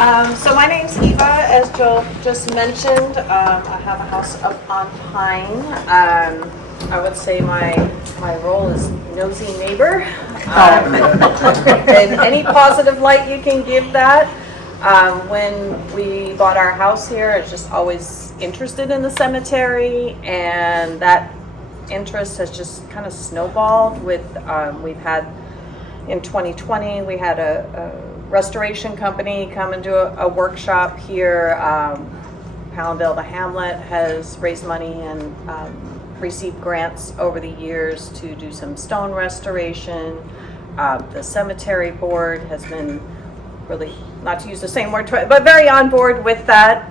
So my name's Eva, as Joel just mentioned. I have a house up on Pine. I would say my role is nosy neighbor. In any positive light you can give that. When we bought our house here, I was just always interested in the cemetery, and that interest has just kind of snowballed with, we've had, in 2020, we had a restoration company come and do a workshop here. Palenville, the hamlet, has raised money and received grants over the years to do some stone restoration. The cemetery board has been really, not to use the same word, but very on board with that.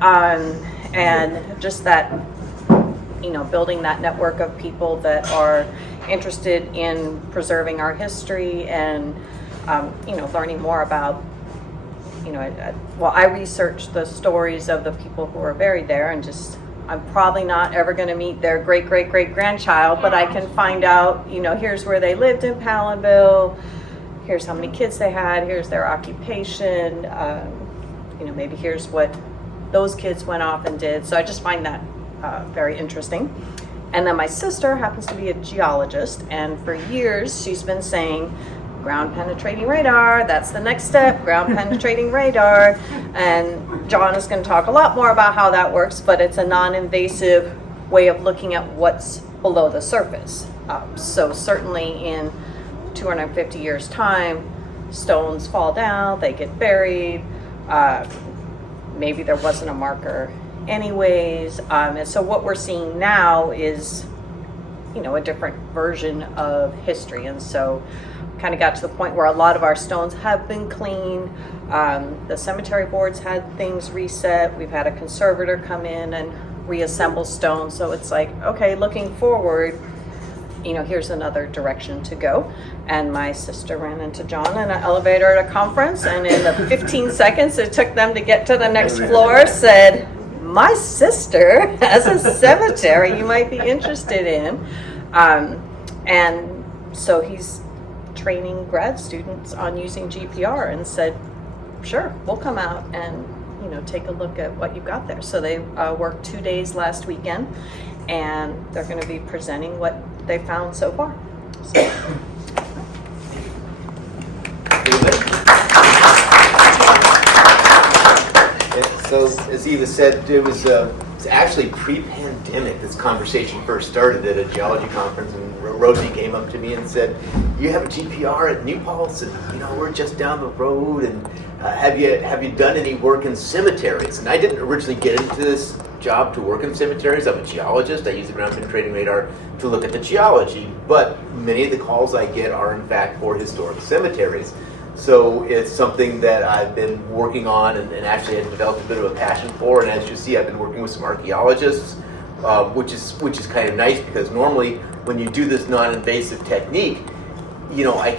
And just that, building that network of people that are interested in preserving our history and, learning more about, I researched the stories of the people who are buried there, and I'm probably not ever going to meet their great-great-great-grandchild, but I can find out, here's where they lived in Palenville, here's how many kids they had, here's their occupation, maybe here's what those kids went off and did. So I just find that very interesting. And then my sister happens to be a geologist, and for years she's been saying, ground penetrating radar, that's the next step, ground penetrating radar. And John is going to talk a lot more about how that works, but it's a non-invasive way of looking at what's below the surface. So certainly in 250 years time, stones fall down, they get buried, maybe there wasn't a marker anyways. And so what we're seeing now is, a different version of history. And so kind of got to the point where a lot of our stones have been cleaned. The cemetery boards had things reset. We've had a conservator come in and reassemble stones. So it's like, okay, looking forward, here's another direction to go. And my sister ran into John in an elevator at a conference, and in the 15 seconds it took them to get to the next floor, said, my sister has a cemetery you might be interested in. And so he's training grad students on using GPR, and said, sure, we'll come out and take a look at what you've got there. So they worked 2 days last weekend, and they're going to be presenting what they found so far. So as Eva said, it was actually pre-pandemic this conversation first started at a geology conference, and Rosie came up to me and said, you have a GPR at New Paltz, and we're just down the road, and have you done any work in cemeteries? And I didn't originally get into this job to work in cemeteries. I'm a geologist. I use the ground penetrating radar to look at the geology, but many of the calls I get are in fact for historic cemeteries. So it's something that I've been working on and actually have developed a bit of a passion for. And as you see, I've been working with some archaeologists, which is kind of nice, because normally when you do this non-invasive technique, I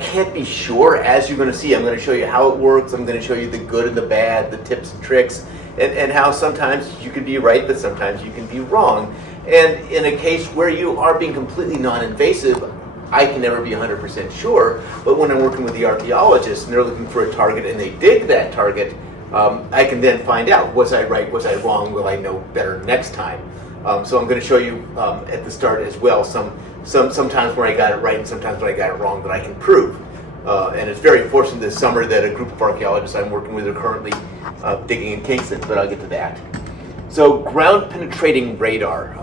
can't be sure. As you're going to see, I'm going to show you how it works. I'm going to show you the good and the bad, the tips and tricks, and how sometimes you can be right, but sometimes you can be wrong. And in a case where you are being completely non-invasive, I can never be 100% sure, but when I'm working with the archaeologists and they're looking for a target and they dig that target, I can then find out, was I right, was I wrong, will I know better next time? So I'm going to show you at the start as well sometimes where I got it right and sometimes where I got it wrong that I can prove. And it's very fortunate this summer that a group of archaeologists I'm working with are currently digging in Kingston, but I'll get to that. So ground penetrating radar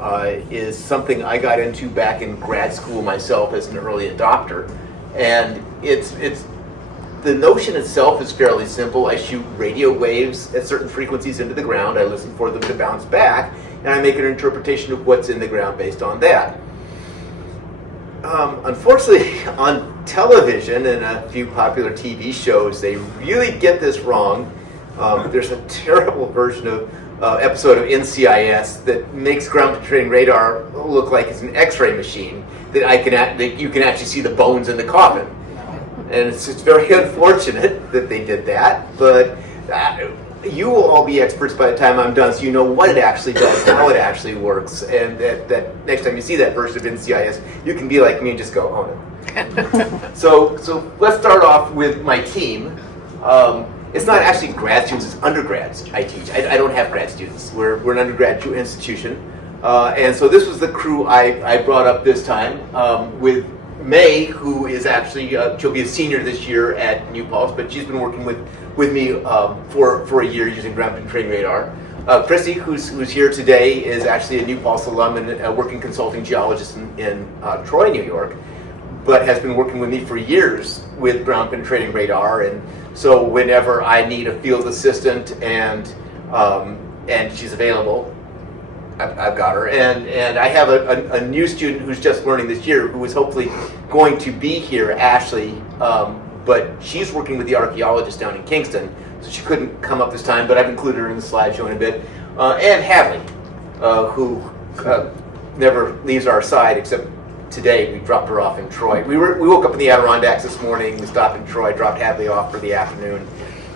is something I got into back in grad school myself as an early adopter. And it's the notion itself is fairly simple. I shoot radio waves at certain frequencies into the ground. I listen for them to bounce back, and I make an interpretation of what's in the ground based on that. Unfortunately, on television and a few popular TV shows, they really get this wrong. There's a terrible version of episode of NCIS that makes ground penetrating radar look like it's an X-ray machine that you can actually see the bones in the coffin, and it's very unfortunate that they did that. But you will all be experts by the time I'm done, so you know what it actually does, how it actually works, and that next time you see that version of NCIS, you can be like me and just go, oh no. So let's start off with my team. it's not actually grad students, it's undergrads I teach. I don't have grad students. We're an undergraduate institution. And so this was the crew I brought up this time with May, who is actually, she'll be a senior this year at New Paltz, but she's been working with me for a year using ground penetrating radar. Chrissy, who's here today, is actually a New Paltz alum and a working consulting geologist in Troy, New York, but has been working with me for years with ground penetrating radar. And so whenever I need a field assistant and she's available, I've got her. And I have a new student who's just learning this year who is hopefully going to be here, Ashley, but she's working with the archaeologist down in Kingston, so she couldn't come up this time, but I've included her in the slideshow in a bit. And Hadley, who never leaves our side, except today we dropped her off in Troy. We woke up in the Adirondacks this morning, we stopped in Troy, dropped Hadley off for the afternoon.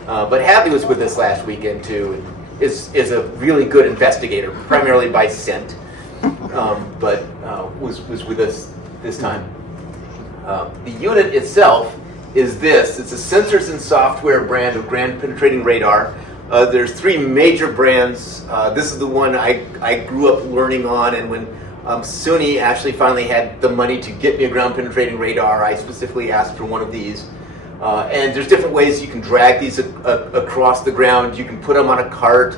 But Hadley was with us last weekend too, and is a really good investigator, primarily by scent, but was with us this time. The unit itself is this. It's a sensors and software brand of ground penetrating radar. There's three major brands. This is the one I grew up learning on, and when SUNY actually finally had the money to get me a ground penetrating radar, I specifically asked for one of these. And there's different ways you can drag these across the ground. You can put them on a cart.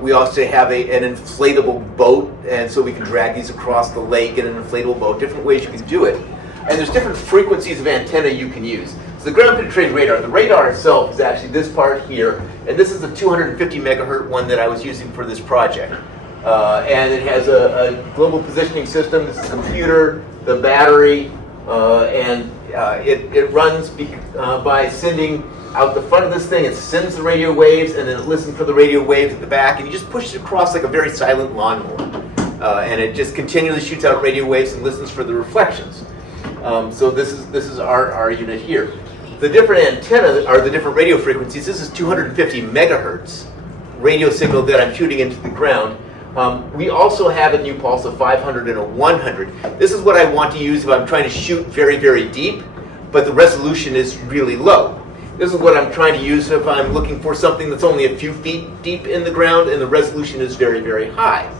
We also have an inflatable boat, and so we can drag these across the lake in an inflatable boat. Different ways you can do it. And there's different frequencies of antenna you can use. So the ground penetrating radar, the radar itself is actually this part here, and this is the 250 megahertz one that I was using for this project. And it has a global positioning system. This is the computer, the battery, and it runs by sending out the front of this thing. It sends the radio waves, and then it listens for the radio waves at the back, and you just push it across like a very silent lawnmower. And it just continually shoots out radio waves and listens for the reflections. So this is our unit here. The different antenna are the different radio frequencies. This is 250 megahertz radio signal that I'm shooting into the ground. We also have at New Paltz a 500 and a 100. This is what I want to use if I'm trying to shoot very, very deep, but the resolution is really low. This is what I'm trying to use if I'm looking for something that's only a few feet deep in the ground and the resolution is very, very high.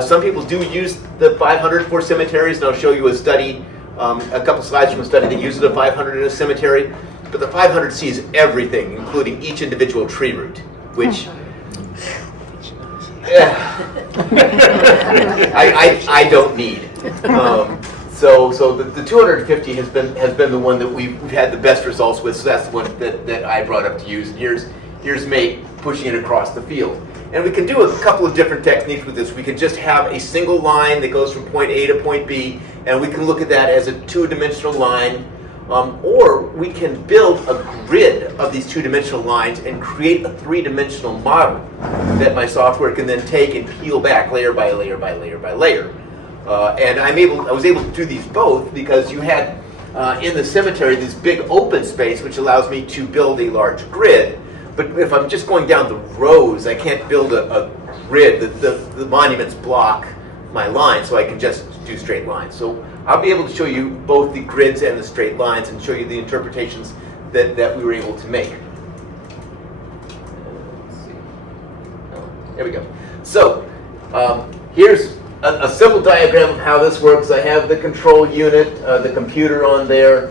Some people do use the 500 for cemeteries, and I'll show you a study, a couple slides from a study that uses a 500 in a cemetery. But the 500 sees everything, including each individual tree root, which I don't need. So the 250 has been the one that we've had the best results with. So that's the one that I brought up to use. And here's May pushing it across the field. And we can do a couple of different techniques with this. We can just have a single line that goes from point A to point B, and we can look at that as a two-dimensional line. Or we can build a grid of these two-dimensional lines and create a three-dimensional model that my software can then take and peel back layer by layer by layer by layer. And I was able to do these both because you had in the cemetery this big open space which allows me to build a large grid. But if I'm just going down the rows, I can't build a grid. The monuments block my line, so I can just do straight lines. So I'll be able to show you both the grids and the straight lines and show you the interpretations that we were able to make. Let's see. Oh, there we go. So here's a simple diagram of how this works. I have the control unit, the computer on there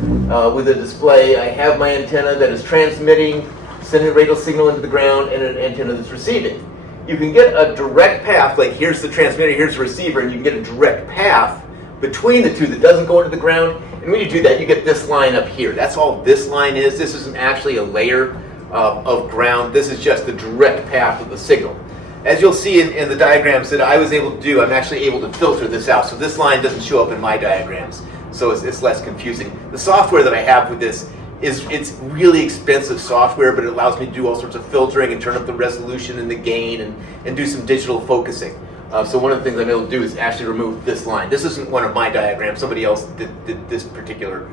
with a display. I have my antenna that is transmitting, sending a radio signal into the ground, and an antenna that's receiving. You can get a direct path, like here's the transmitter, here's the receiver, and you can get a direct path between the two that doesn't go into the ground. And when you do that, you get this line up here. That's all this line is. This isn't actually a layer of ground. This is just the direct path of the signal. As you'll see in the diagrams that I was able to do, I'm actually able to filter this out. So this line doesn't show up in my diagrams. So it's less confusing. The software that I have with this it's really expensive software, but it allows me to do all sorts of filtering and turn up the resolution and the gain and do some digital focusing. So one of the things I'm able to do is actually remove this line. This isn't one of my diagrams. Somebody else did this particular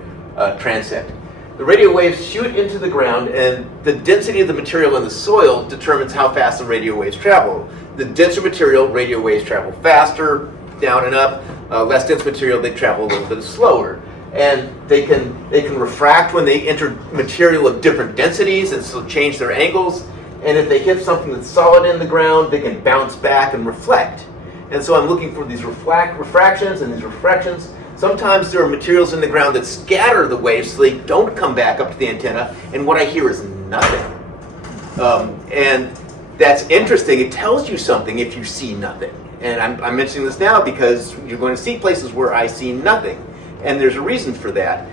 transect. The radio waves shoot into the ground, and the density of the material in the soil determines how fast the radio waves travel. The denser material, radio waves travel faster, down and up. Less dense material, they travel a little bit slower. and they can refract when they enter material of different densities, and so change their angles. And if they hit something that's solid in the ground, they can bounce back and reflect. And so I'm looking for these refractions and these refractions. Sometimes there are materials in the ground that scatter the waves so they don't come back up to the antenna, and what I hear is nothing. And that's interesting. It tells you something if you see nothing. And I'm mentioning this now because you're going to see places where I see nothing. And there's a reason for that.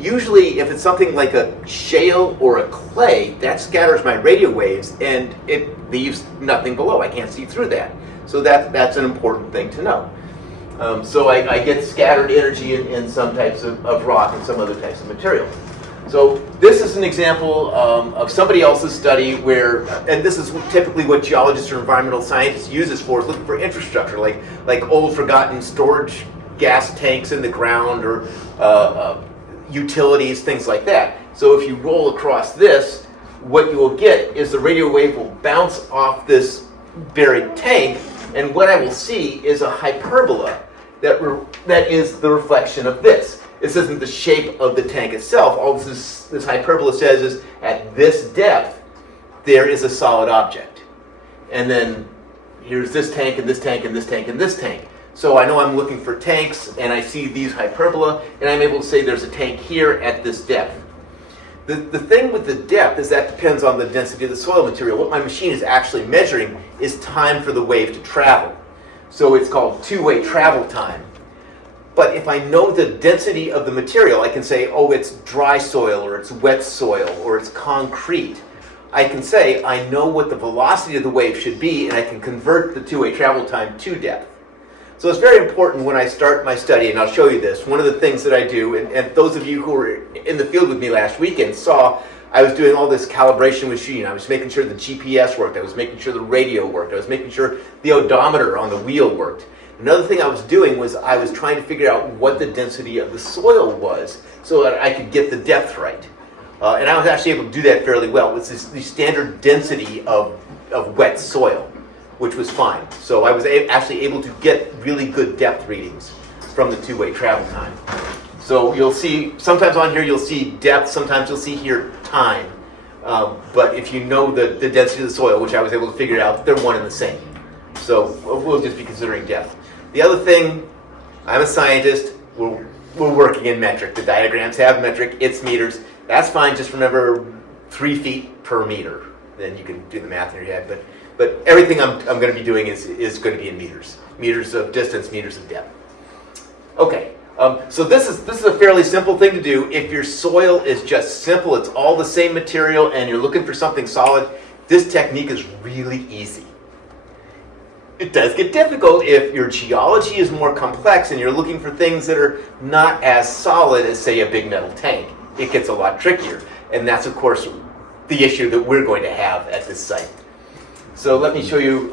Usually, if it's something like a shale or a clay, that scatters my radio waves and it leaves nothing below. I can't see through that. So that's an important thing to know. So I get scattered energy in some types of rock and some other types of material. So this is an example of somebody else's study where, and this is typically what geologists or environmental scientists use this for, is looking for infrastructure, like old forgotten storage gas tanks in the ground or utilities, things like that. So if you roll across this, what you will get is the radio wave will bounce off this buried tank, and what I will see is a hyperbola that is the reflection of this. This isn't the shape of the tank itself. All this hyperbola says is at this depth, there is a solid object. And then here's this tank and this tank and this tank and this tank. So I know I'm looking for tanks, and I see these hyperbola, and I'm able to say there's a tank here at this depth. The thing with the depth is that depends on the density of the soil material. What my machine is actually measuring is time for the wave to travel. So it's called two-way travel time. But if I know the density of the material, I can say, oh, it's dry soil, or it's wet soil, or it's concrete. I can say, I know what the velocity of the wave should be, and I can convert the two-way travel time to depth. So it's very important when I start my study, and I'll show you this. One of the things that I do, and those of you who were in the field with me last weekend saw I was doing all this calibration machine. I was making sure the GPS worked. I was making sure the radio worked. I was making sure the odometer on the wheel worked. Another thing I was doing was I was trying to figure out what the density of the soil was so that I could get the depth right. And I was actually able to do that fairly well. It was the standard density of wet soil, which was fine. So I was actually able to get really good depth readings from the two-way travel time. So you'll see, sometimes on here you'll see depth, sometimes you'll see here time. But if you know the density of the soil, which I was able to figure out, they're one and the same. So we'll just be considering depth. The other thing, I'm a scientist, we're working in metric. The diagrams have metric, it's meters. That's fine, just remember 3 feet per meter. Then you can do the math in your head. But everything I'm going to be doing is going to be in meters. Meters of distance, meters of depth. Okay, so this is a fairly simple thing to do. If your soil is just simple, it's all the same material, and you're looking for something solid, this technique is really easy. It does get difficult if your geology is more complex and you're looking for things that are not as solid as, say, a big metal tank. It gets a lot trickier, and that's, of course, the issue that we're going to have at this site. So let me show you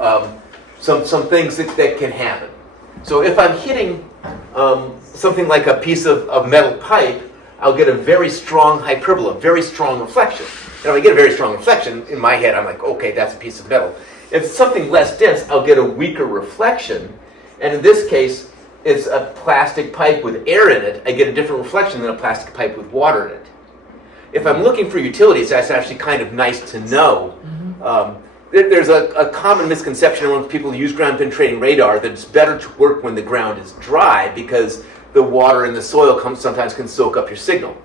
some things that can happen. So if I'm hitting something like a piece of metal pipe, I'll get a very strong hyperbola, very strong reflection. And if I get a very strong reflection, in my head I'm like, okay, that's a piece of metal. If it's something less dense, I'll get a weaker reflection. And in this case, it's a plastic pipe with air in it. I get a different reflection than a plastic pipe with water in it. If I'm looking for utilities, that's actually kind of nice to know. There's a common misconception among people who use ground penetrating radar that it's better to work when the ground is dry because the water in the soil sometimes can soak up your signal.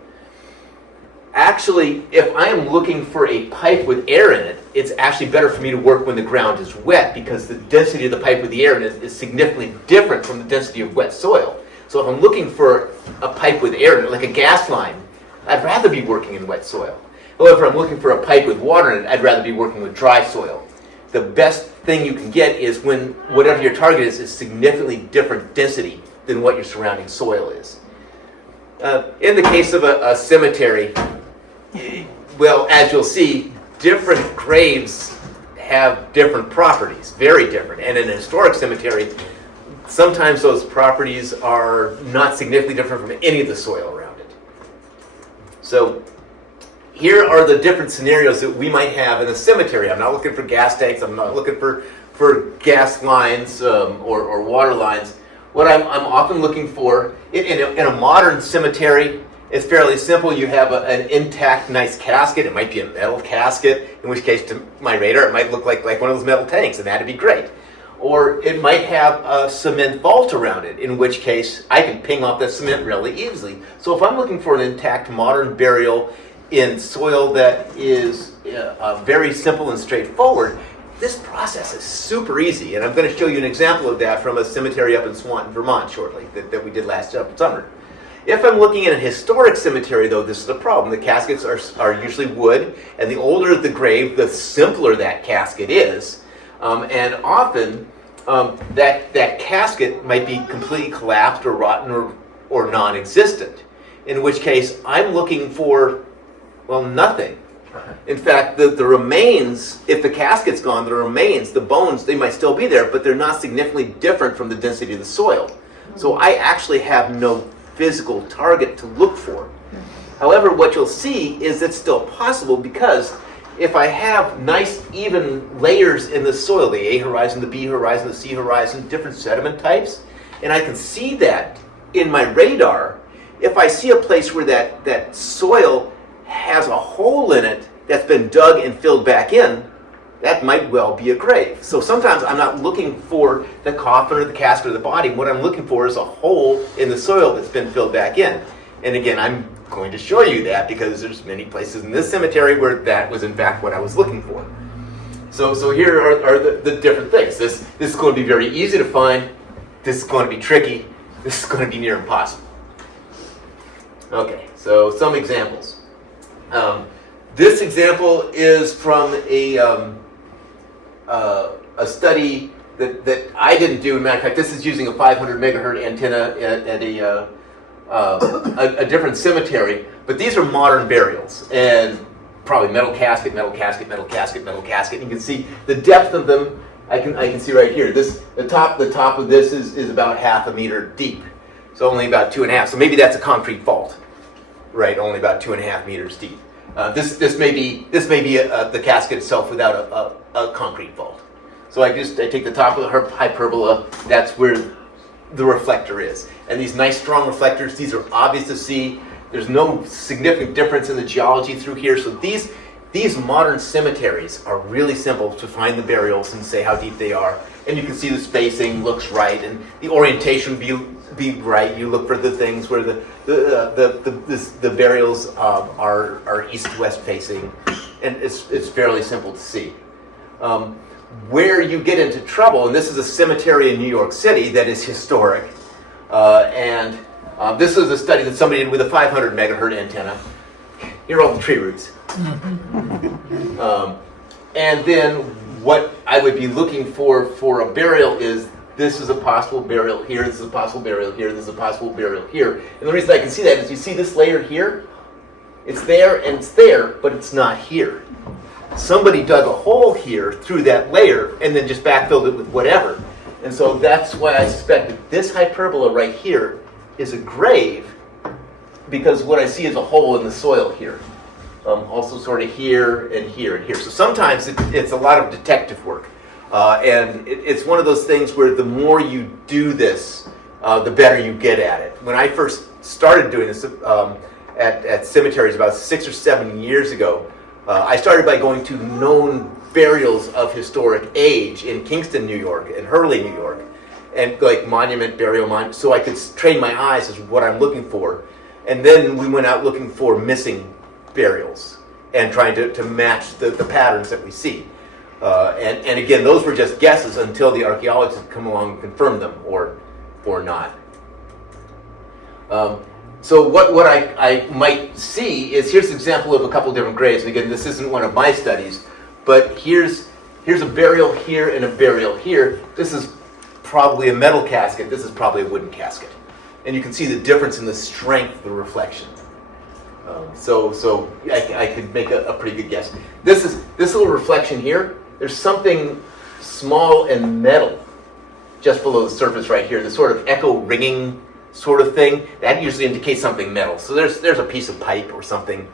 Actually, if I am looking for a pipe with air in it, it's actually better for me to work when the ground is wet because the density of the pipe with the air in it is significantly different from the density of wet soil. So if I'm looking for a pipe with air in it, like a gas line, I'd rather be working in wet soil. However, if I'm looking for a pipe with water in it, I'd rather be working with dry soil. The best thing you can get is when whatever your target is significantly different density than what your surrounding soil is. In the case of a cemetery, well, as you'll see, different graves have different properties, very different. And in a historic cemetery, sometimes those properties are not significantly different from any of the soil around it. So here are the different scenarios that we might have in a cemetery. I'm not looking for gas tanks. I'm not looking for gas lines or water lines. what I'm often looking for in a modern cemetery, it's fairly simple. You have an intact, nice casket. It might be a metal casket, in which case, to my radar, it might look like one of those metal tanks, and that'd be great. Or it might have a cement vault around it, in which case I can ping off that cement really easily. So if I'm looking for an intact, modern burial in soil that is very simple and straightforward, this process is super easy. And I'm going to show you an example of that from a cemetery up in Swanton, Vermont shortly, that we did last summer. If I'm looking at a historic cemetery, though, this is the problem. The caskets are usually wood, and the older the grave, the simpler that casket is. And often, that casket might be completely collapsed or rotten or non-existent, in which case I'm looking for, well, nothing. In fact, the remains, if the casket's gone, the remains, the bones, they might still be there, but they're not significantly different from the density of the soil. So I actually have no physical target to look for. However, what you'll see is it's still possible, because if I have nice even layers in the soil, the A horizon, the B horizon, the C horizon, different sediment types, and I can see that in my radar, if I see a place where that soil has a hole in it that's been dug and filled back in, that might well be a grave. So sometimes I'm not looking for the coffin or the casket or the body. What I'm looking for is a hole in the soil that's been filled back in. And again, I'm going to show you that because there's many places in this cemetery where that was in fact what I was looking for. So here are the different things. This is going to be very easy to find. This is going to be tricky. This is going to be near impossible. Okay, so some examples. This example is from a study that I didn't do. As a matter of fact, this is using a 500 megahertz antenna at a different cemetery. But these are modern burials, and probably metal casket, metal casket, metal casket, metal casket. You can see the depth of them. I can see right here. The top of this is about 0.5 meter deep, so only about 2.5. So maybe that's a concrete vault, right? Only about 2.5 meters deep. This may be the casket itself without a concrete vault. So I take the top of the hyperbola. That's where the reflector is, and these nice strong reflectors. These are obvious to see. There's no significant difference in the geology through here. So these modern cemeteries are really simple to find the burials and say how deep they are, and you can see the spacing looks right, and the orientation be right. You look for the things where the burials are east-west facing, and it's fairly simple to see. Where you get into trouble, and this is a cemetery in New York City that is historic, and this is a study that somebody did with a 500 megahertz antenna. Here are all the tree roots. And then what I would be looking for a burial is, this is a possible burial here, this is a possible burial here, this is a possible burial here. And the reason I can see that is, you see this layer here? It's there and it's there, but it's not here. Somebody dug a hole here through that layer and then just backfilled it with whatever. And so that's why I suspect that this hyperbola right here is a grave, because what I see is a hole in the soil here. Also sort of here and here and here. So sometimes it's a lot of detective work. And it's one of those things where the more you do this, the better you get at it. When I first started doing this at cemeteries about 6 or 7 years ago, I started by going to known burials of historic age in Kingston, New York, and Hurley, New York, and like monument, burial monument, so I could train my eyes as what I'm looking for. And then we went out looking for missing burials and trying to match the patterns that we see. And again, those were just guesses until the archaeologists had come along and confirmed them, or not. So what I might see is, here's an example of a couple different graves. And again, this isn't one of my studies, but here's a burial here and a burial here. This is probably a metal casket. This is probably a wooden casket. And you can see the difference in the strength of the reflection. So I could make a pretty good guess. This little reflection here, there's something small and metal just below the surface right here. This sort of echo ringing sort of thing, that usually indicates something metal. So there's a piece of pipe or something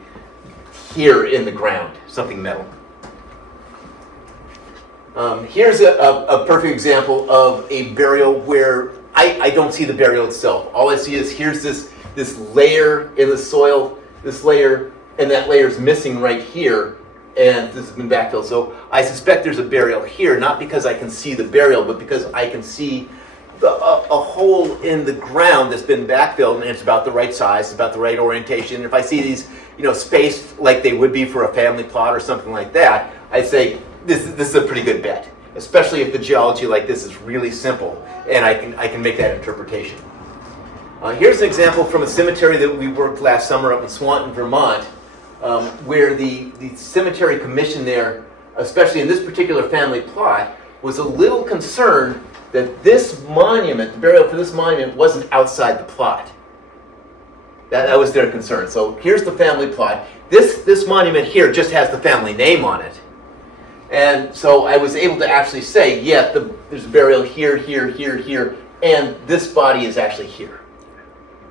here in the ground, something metal. Here's a perfect example of a burial where I don't see the burial itself. All I see is here's this layer in the soil, this layer, and that layer is missing right here, and this has been backfilled. So I suspect there's a burial here, not because I can see the burial, but because I can see a hole in the ground that's been backfilled, and it's about the right size, it's about the right orientation. And if I see these, spaced like they would be for a family plot or something like that, I say this is a pretty good bet, especially if the geology like this is really simple, and I can make that interpretation. Here's an example from a cemetery that we worked last summer up in Swanton, Vermont, where the cemetery commission there, especially in this particular family plot, was a little concerned that this monument, the burial for this monument, wasn't outside the plot. That was their concern. So here's the family plot. This monument here just has the family name on it. And so I was able to actually say, yeah, there's a burial here, here, here, here, and this body is actually here.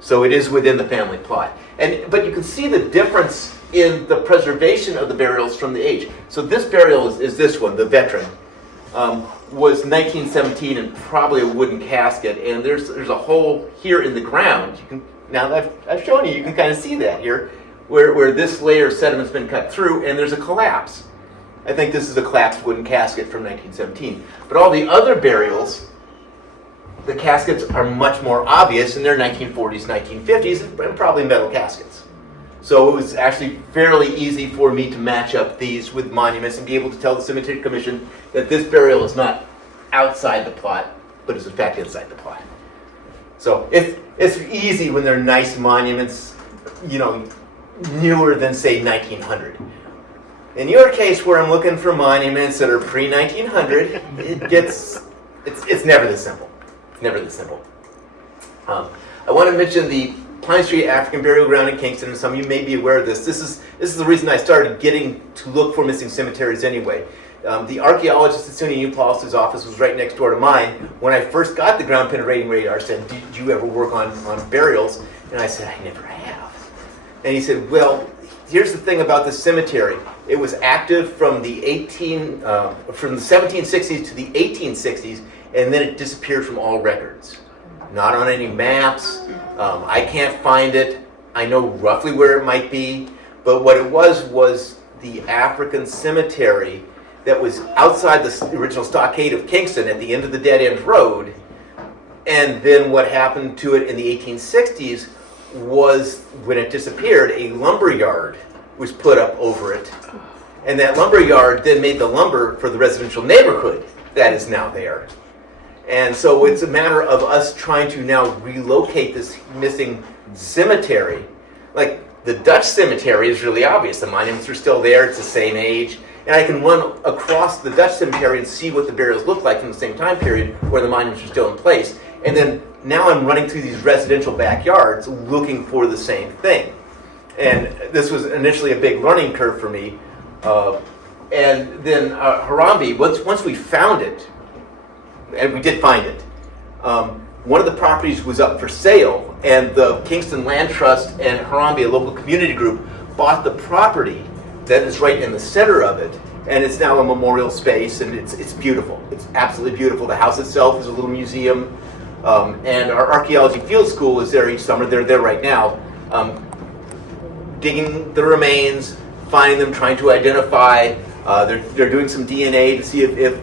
So it is within the family plot. But you can see the difference in the preservation of the burials from the age. So this burial is this one, the veteran, was 1917 and probably a wooden casket. And there's a hole here in the ground. Now that I've shown you, you can kind of see that here, where this layer of sediment's been cut through, and there's a collapse. I think this is a collapsed wooden casket from 1917. But all the other burials, the caskets are much more obvious, and they're 1940s, 1950s, and probably metal caskets. So it was actually fairly easy for me to match up these with monuments and be able to tell the Cemetery Commission that this burial is not outside the plot, but is in fact inside the plot. So it's easy when they're nice monuments, newer than, say, 1900. In your case, where I'm looking for monuments that are pre-1900, it's never this simple. It's never this simple. I want to mention the Pine Street African Burial Ground in Kingston, and some of you may be aware of this. This is the reason I started getting to look for missing cemeteries anyway. The archaeologist at SUNY New Paltz, office was right next door to mine. When I first got the ground penetrating radar, said, "Did you ever work on burials?" And I said, "I never have." And he said, "Well, here's the thing about this cemetery. It was active from the 1760s to the 1860s, and then it disappeared from all records. Not on any maps. I can't find it. I know roughly where it might be, but what it was the African cemetery that was outside the original stockade of Kingston at the end of the dead end road. And then what happened to it in the 1860s was, when it disappeared, a lumber yard was put up over it. And that lumber yard then made the lumber for the residential neighborhood that is now there. And so it's a matter of us trying to now relocate this missing cemetery. Like, the Dutch cemetery is really obvious. The monuments are still there. It's the same age. And I can run across the Dutch cemetery and see what the burials look like from the same time period where the monuments are still in place. And then now I'm running through these residential backyards looking for the same thing. And this was initially a big learning curve for me. And then Harambe, once we found it, and we did find it, one of the properties was up for sale, and the Kingston Land Trust and Harambe, a local community group, bought the property that is right in the center of it, and it's now a memorial space, and it's beautiful. It's absolutely beautiful. The house itself is a little museum, and our archaeology field school is there each summer. They're there right now, digging the remains, finding them, trying to identify. They're doing some DNA to see if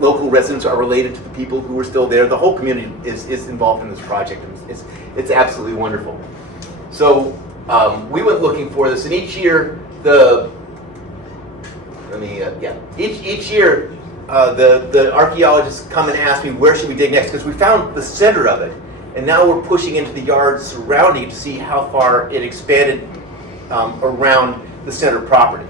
local residents are related to the people who are still there. The whole community is involved in this project, and it's absolutely wonderful. So we went looking for this, and each year each year the archaeologists come and ask me, where should we dig next, because we found the center of it, and now we're pushing into the yards surrounding to see how far it expanded around the center property.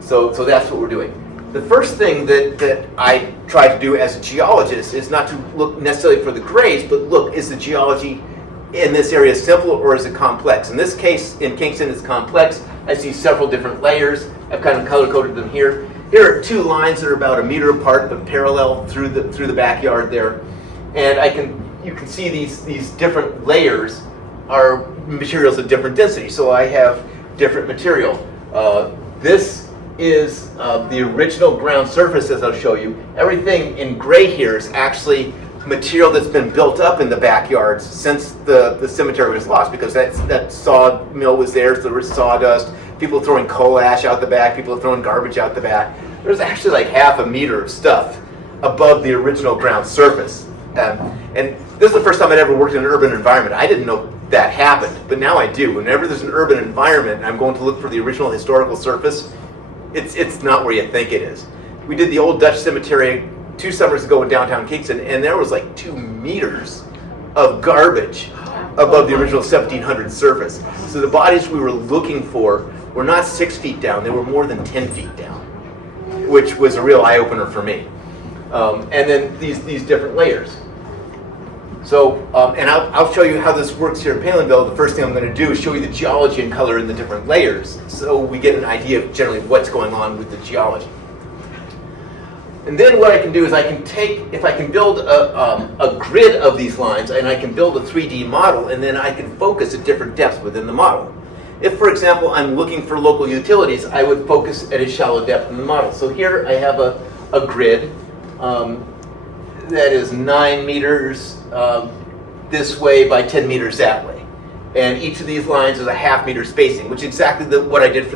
So that's what we're doing. The first thing that I try to do as a geologist is not to look necessarily for the grades, but look, is the geology in this area simple or is it complex? In this case, in Kingston, it's complex. I see several different layers. I've kind of color-coded them here. Here are two lines that are about 1 meter apart, but parallel through the backyard there. And you can see these different layers are materials of different density. So I have different material. This is the original ground surface, as I'll show you. Everything in gray here is actually material that's been built up in the backyards since the cemetery was lost, because that sawmill was there, so there was sawdust, people throwing coal ash out the back, people throwing garbage out the back. There's actually like half a meter of stuff above the original ground surface. And this is the first time I'd ever worked in an urban environment. I didn't know that happened, but now I do. Whenever there's an urban environment and I'm going to look for the original historical surface, it's not where you think it is. We did the old Dutch cemetery 2 summers ago in downtown Kingston, and there was like 2 meters of garbage above the original 1700 surface. So the bodies we were looking for were not 6 feet down, they were more than 10 feet down, which was a real eye-opener for me. And then these different layers. So, and I'll show you how this works here in Palenville. The first thing I'm going to do is show you the geology and color in the different layers, so we get an idea of generally what's going on with the geology. And then what I can do is I can take, if I can build a grid of these lines, and I can build a 3D model, and then I can focus at different depths within the model. If, for example, I'm looking for local utilities, I would focus at a shallow depth in the model. So here I have a grid that is 9 meters this way by 10 meters that way. And each of these lines is a ½ meter spacing, which is exactly what I did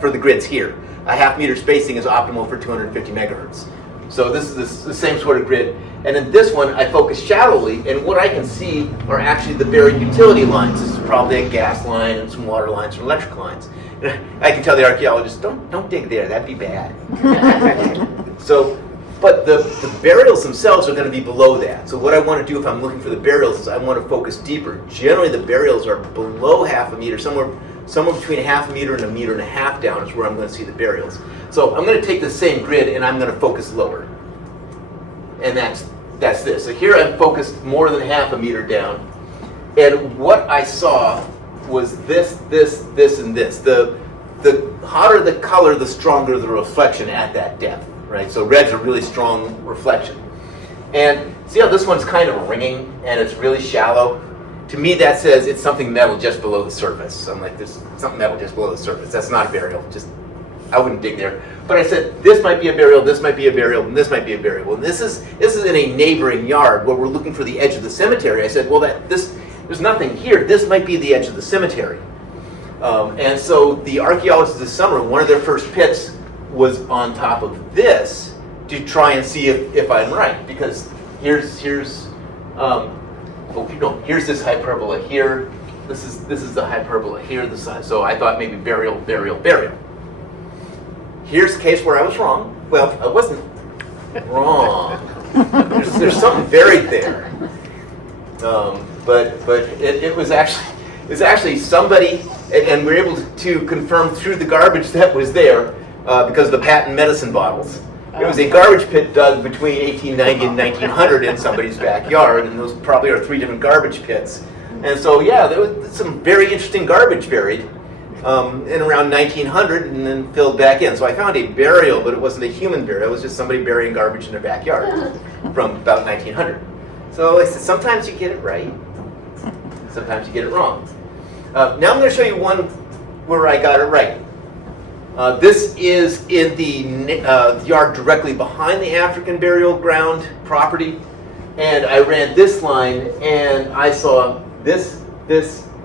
for the grids here. A ½ meter spacing is optimal for 250 megahertz. So this is the same sort of grid. And in this one, I focus shallowly, and what I can see are actually the buried utility lines. This is probably a gas line and some water lines and electric lines. And I can tell the archaeologists, don't dig there, that'd be bad. So, but the burials themselves are going to be below that. So what I want to do if I'm looking for the burials is I want to focus deeper. Generally, the burials are below ½ meter, somewhere between ½ meter and 1.5 meters down is where I'm going to see the burials. So I'm going to take the same grid and I'm going to focus lower. And that's this. So here I'm focused more than ½ meter down. And what I saw was this, and this. The hotter the color, the stronger the reflection at that depth, right? So red's a really strong reflection. And see how this one's kind of ringing and it's really shallow? To me, that says it's something metal just below the surface. I'm like, there's something metal just below the surface. That's not a burial. I wouldn't dig there. But I said, this might be a burial, this might be a burial, and this might be a burial. And this is in a neighboring yard where we're looking for the edge of the cemetery. I said, well, there's nothing here. This might be the edge of the cemetery. And so the archaeologists this summer, one of their first pits was on top of this to try and see if I'm right. Because here's this hyperbola here. This is the hyperbola here. So I thought maybe burial. Here's a case where I was wrong. Well, I wasn't wrong. There's something buried there. But it was actually somebody, and we were able to confirm through the garbage that was there because of the patent medicine bottles. It was a garbage pit dug between 1890 and 1900 in somebody's backyard, and those probably are 3 different garbage pits. And so, yeah, there was some very interesting garbage buried in around 1900 and then filled back in. So I found a burial, but it wasn't a human burial. It was just somebody burying garbage in their backyard from about 1900. So I said, sometimes you get it right, sometimes you get it wrong. Now I'm going to show you one where I got it right. This is in the yard directly behind the African burial ground property. And I ran this line and I saw this,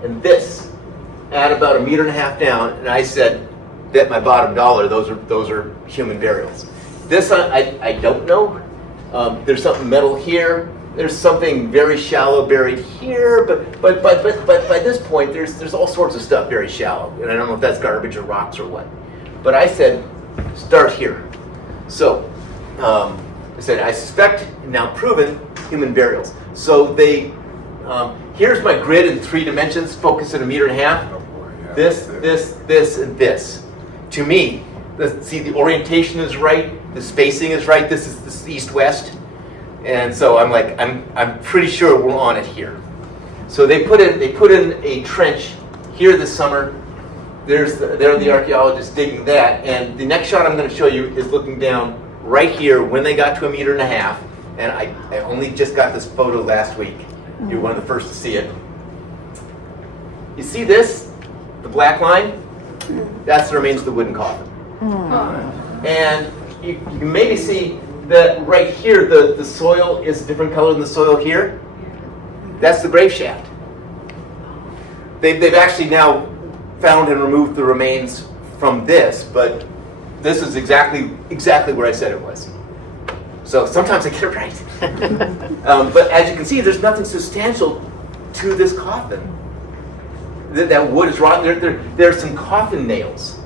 and this at about 1.5 meters down. And I said, bet my bottom dollar those are human burials. This I don't know. There's something metal here. There's something very shallow buried here, but by this point there's all sorts of stuff very shallow, and I don't know if that's garbage or rocks or what. But I said, start here. So I said, I suspect, now proven, human burials. So they here's my grid in 3 dimensions, focus at 1.5 meters. This, and this. To me, see, the orientation is right, the spacing is right. This is east-west. And so I'm like, I'm pretty sure we're on it here. So they put in a trench here this summer. There are the archaeologists digging that. And the next shot I'm going to show you is looking down right here when they got to 1.5 meters. And I only just got this photo last week. You're one of the first to see it. You see this? The black line? That's the remains of the wooden coffin. And you can maybe see that right here, the soil is a different color than the soil here? That's the grave shaft. They've actually now found and removed the remains from this, but this is exactly where I said it was. So sometimes I get it right. But as you can see, there's nothing substantial to this coffin. That wood is rotten. There's some coffin nails.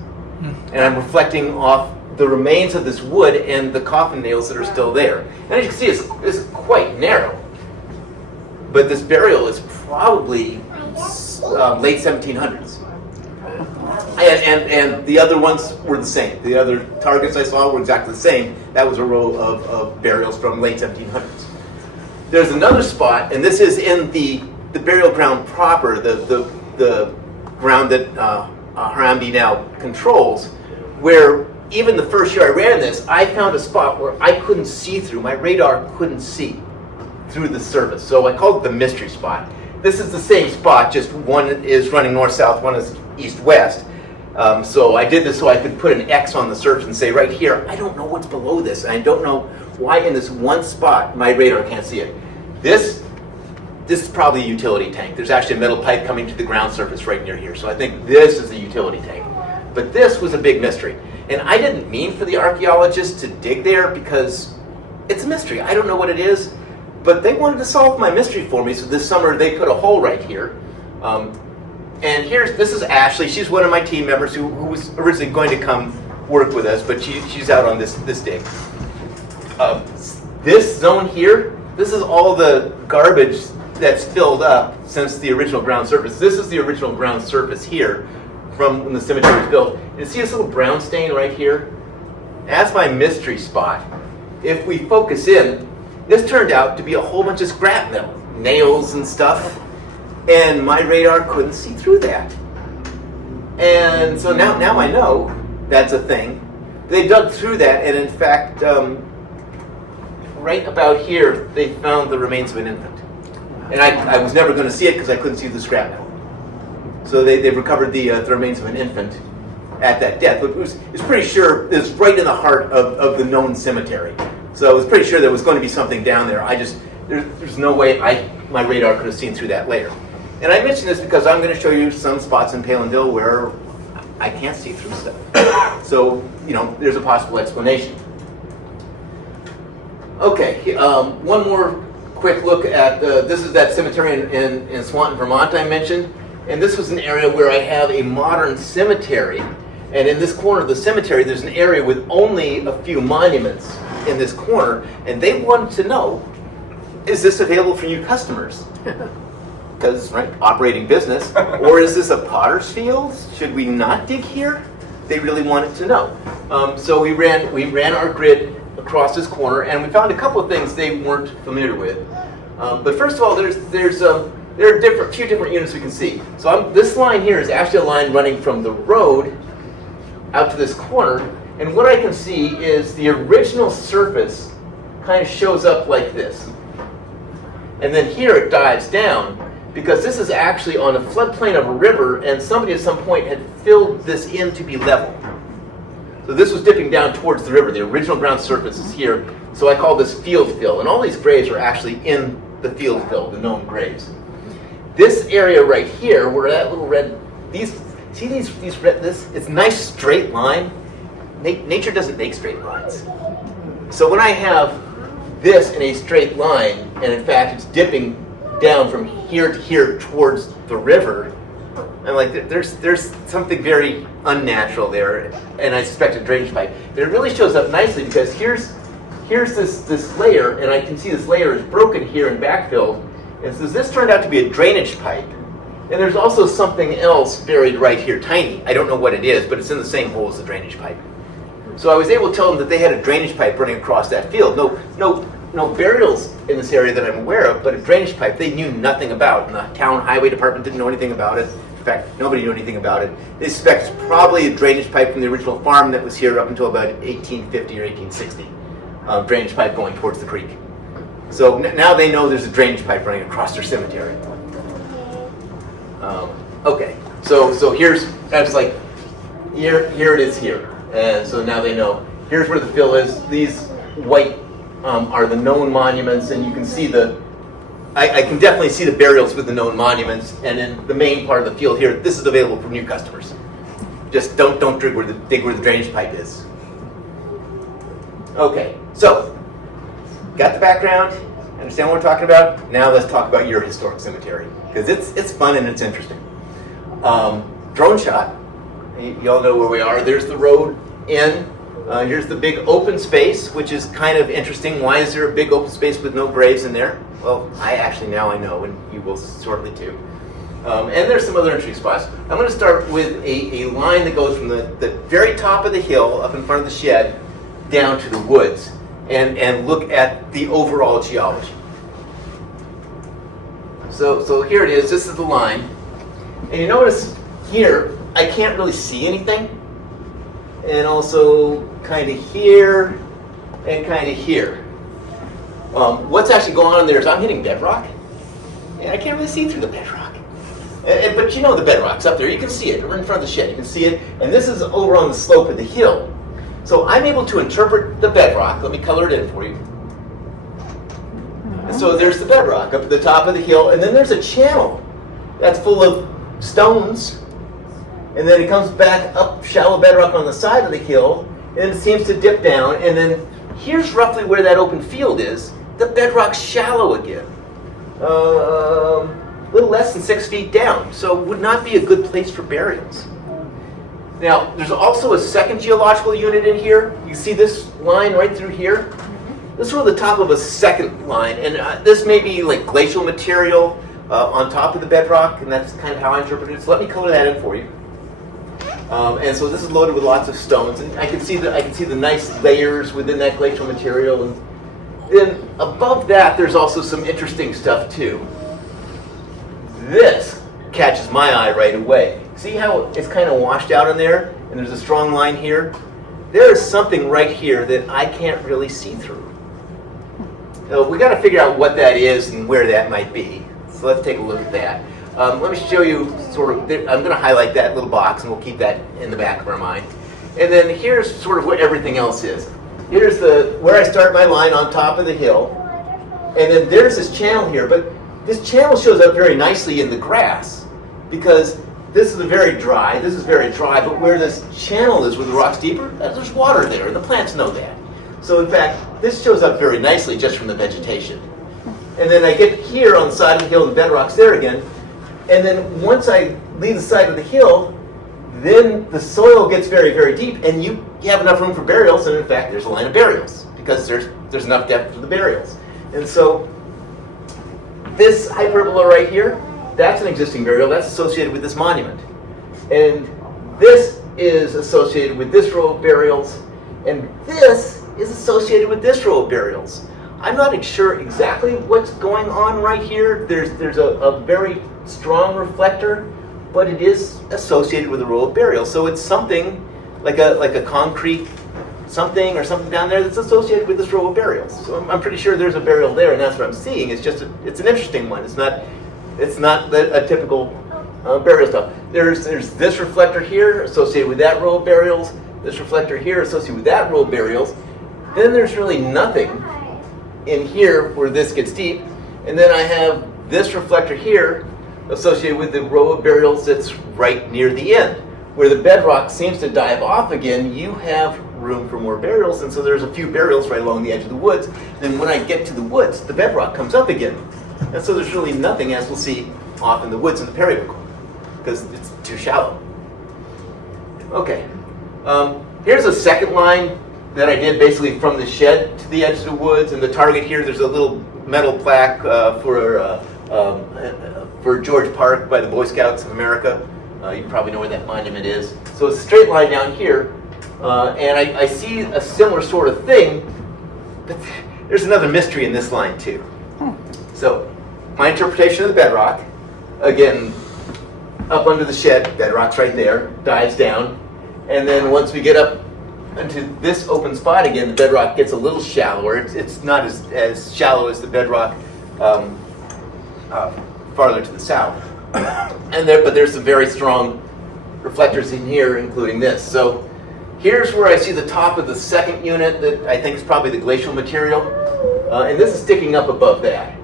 And I'm reflecting off the remains of this wood and the coffin nails that are still there. And as you can see, it's quite narrow. But this burial is probably late 1700s. And the other ones were the same. The other targets I saw were exactly the same. That was a row of burials from late 1700s. There's another spot, and this is in the burial ground proper, the ground that Harambee now controls, where even the first year I ran this, I found a spot where I couldn't see through. My radar couldn't see through the surface. So I called it the mystery spot. This is the same spot, just one is running north-south, one is east-west. So I did this so I could put an X on the surface and say, right here, I don't know what's below this, and I don't know why in this one spot my radar can't see it. This is probably a utility tank. There's actually a metal pipe coming to the ground surface right near here, so I think this is a utility tank. But this was a big mystery. And I didn't mean for the archaeologists to dig there because it's a mystery. I don't know what it is, but they wanted to solve my mystery for me, so this summer they put a hole right here. And this is Ashley. She's one of my team members who was originally going to come work with us, but she's out on this dig. This zone here, this is all the garbage that's filled up since the original ground surface. This is the original ground surface here from when the cemetery was built. You see this little brown stain right here? That's my mystery spot. If we focus in, this turned out to be a whole bunch of scrap metal, nails and stuff. And my radar couldn't see through that. And so now I know that's a thing. They dug through that, and in fact, right about here, they found the remains of an infant. And I was never going to see it because I couldn't see the scrap metal. So they recovered the remains of an infant at that death. But it was pretty sure it was right in the heart of the known cemetery. So I was pretty sure there was going to be something down there. There's no way my radar could have seen through that layer. And I mention this because I'm going to show you some spots in Palenville where I can't see through stuff. So, there's a possible explanation. Okay, one more quick look at, this is that cemetery in Swanton, Vermont I mentioned. And this was an area where I have a modern cemetery. And in this corner of the cemetery, there's an area with only a few monuments in this corner. And they wanted to know, is this available for you customers? Because, right, operating business, or is this a potter's field? Should we not dig here? They really wanted to know. So we ran our grid across this corner, and we found a couple of things they weren't familiar with. But first of all, there are few different units we can see. So this line here is actually a line running from the road out to this corner, and what I can see is the original surface kind of shows up like this. And then here it dives down, because this is actually on a floodplain of a river, and somebody at some point had filled this in to be level. So this was dipping down towards the river. The original ground surface is here, so I call this field fill, and all these graves are actually in the field fill, the known graves. This area right here, where that little red, it's a nice straight line. Nature doesn't make straight lines. So when I have this in a straight line, and in fact it's dipping down from here to here towards the river, I'm like, there's something very unnatural there, and I suspect a drainage pipe. But it really shows up nicely because here's this layer, and I can see this layer is broken here and backfilled, and so this turned out to be a drainage pipe. And there's also something else buried right here, tiny. I don't know what it is, but it's in the same hole as the drainage pipe. So I was able to tell them that they had a drainage pipe running across that field. No burials in this area that I'm aware of, but a drainage pipe they knew nothing about, and the town highway department didn't know anything about it. In fact, nobody knew anything about it. They suspect it's probably a drainage pipe from the original farm that was here up until about 1850 or 1860. Drainage pipe going towards the creek. So now they know there's a drainage pipe running across their cemetery. Okay, so here's, I was like, here it is here. And so now they know, here's where the fill is. These white are the known monuments, and you can see I can definitely see the burials with the known monuments, and in the main part of the field here, this is available for new customers. Just don't dig where the drainage pipe is. Okay, so got the background, understand what we're talking about. Now let's talk about your historic cemetery, because it's fun and it's interesting. Drone shot. You all know where we are. There's the road in. Here's the big open space, which is kind of interesting. Why is there a big open space with no graves in there? Well, now I know, and you will shortly too. And there's some other interesting spots. I'm going to start with a line that goes from the very top of the hill up in front of the shed down to the woods and look at the overall geology. So here it is. This is the line. And you notice here, I can't really see anything. And also kind of here and kind of here. What's actually going on there is I'm hitting bedrock, and I can't really see through the bedrock. But you know the bedrock's up there. You can see it. We're in front of the shed. You can see it. And this is over on the slope of the hill. So I'm able to interpret the bedrock. Let me color it in for you. And so there's the bedrock up at the top of the hill, and then there's a channel that's full of stones. And then it comes back up shallow bedrock on the side of the hill, and it seems to dip down, and then here's roughly where that open field is. The bedrock's shallow again. A little less than 6 feet down, so would not be a good place for burials. Now, there's also a second geological unit in here. You see this line right through here? This is sort of the top of a second line, and this may be like glacial material on top of the bedrock, and that's kind of how I interpret it. So let me color that in for you. And so this is loaded with lots of stones, and I can see the nice layers within that glacial material. And then above that, there's also some interesting stuff too. This catches my eye right away. See how it's kind of washed out in there, and there's a strong line here? There is something right here that I can't really see through. So we got to figure out what that is and where that might be. So let's take a look at that. Let me show you sort of, I'm going to highlight that little box, and we'll keep that in the back of our mind. And then here's sort of what everything else is. Here's where I start my line on top of the hill, and then there's this channel here, but this channel shows up very nicely in the grass, because this is very dry, but where this channel is, where the rock's deeper, there's water there, and the plants know that. So in fact, this shows up very nicely just from the vegetation. And then I get here on the side of the hill, and the bedrock's there again. And then once I leave the side of the hill, then the soil gets very, very deep, and you have enough room for burials, and in fact, there's a line of burials, because there's enough depth for the burials. And so this hyperbola right here, that's an existing burial. That's associated with this monument. And this is associated with this row of burials, and this is associated with this row of burials. I'm not sure exactly what's going on right here. There's a very strong reflector, but it is associated with a row of burials. So it's something like a concrete something or something down there that's associated with this row of burials. So I'm pretty sure there's a burial there, and that's what I'm seeing. It's just it's an interesting one. It's not a typical burial stuff. There's this reflector here associated with that row of burials. This reflector here associated with that row of burials. Then there's really nothing in here where this gets deep, and then I have this reflector here associated with the row of burials that's right near the end. Where the bedrock seems to dive off again, you have room for more burials, and so there's a few burials right along the edge of the woods. Then when I get to the woods, the bedrock comes up again. And so there's really nothing, as we'll see, off in the woods in the periwinkle, because it's too shallow. Okay, here's a second line that I did basically from the shed to the edge of the woods, and the target here, there's a little metal plaque for George Park by the Boy Scouts of America. You probably know where that monument is. So it's a straight line down here, and I see a similar sort of thing, but there's another mystery in this line too. So my interpretation of the bedrock, again, up under the shed, bedrock's right there, dives down, and then once we get up into this open spot again, the bedrock gets a little shallower. It's not as shallow as the bedrock farther to the south. But there's some very strong reflectors in here, including this. So Here's where I see the top of the second unit that I think is probably the glacial material. And this is sticking up above that.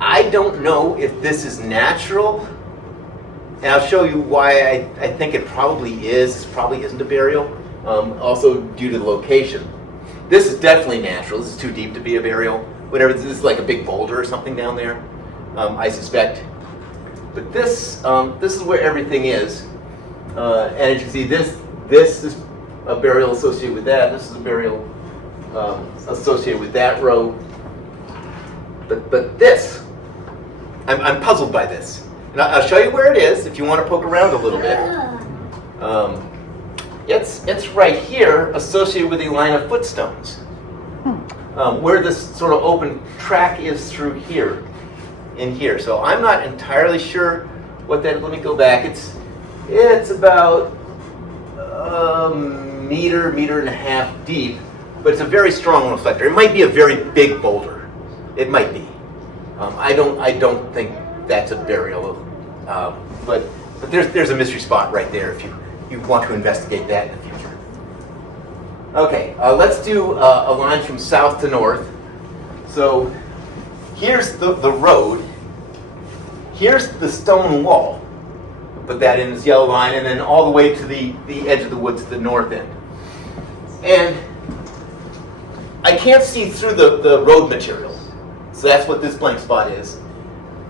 I don't know if this is natural, and I'll show you why I think it probably is. This probably isn't a burial, also due to the location. This is definitely natural. This is too deep to be a burial. Whatever, this is like a big boulder or something down there, I suspect. But this is where everything is. And as you can see, this is a burial associated with that. This is a burial associated with that row. But this, I'm puzzled by this. And I'll show you where it is if you want to poke around a little bit. It's right here, associated with the line of footstones. Where this sort of open track is through here, in here. So I'm not entirely sure what that. Let me go back. It's about a meter and a half deep, but it's a very strong reflector. It might be a very big boulder. It might be. I don't think that's a burial. But there's a mystery spot right there if you want to investigate that in the future. Okay, let's do a line from south to north. So here's the road. Here's the stone wall. Put that in this yellow line, and then all the way to the edge of the woods at the north end. And I can't see through the road material. So that's what this blank spot is.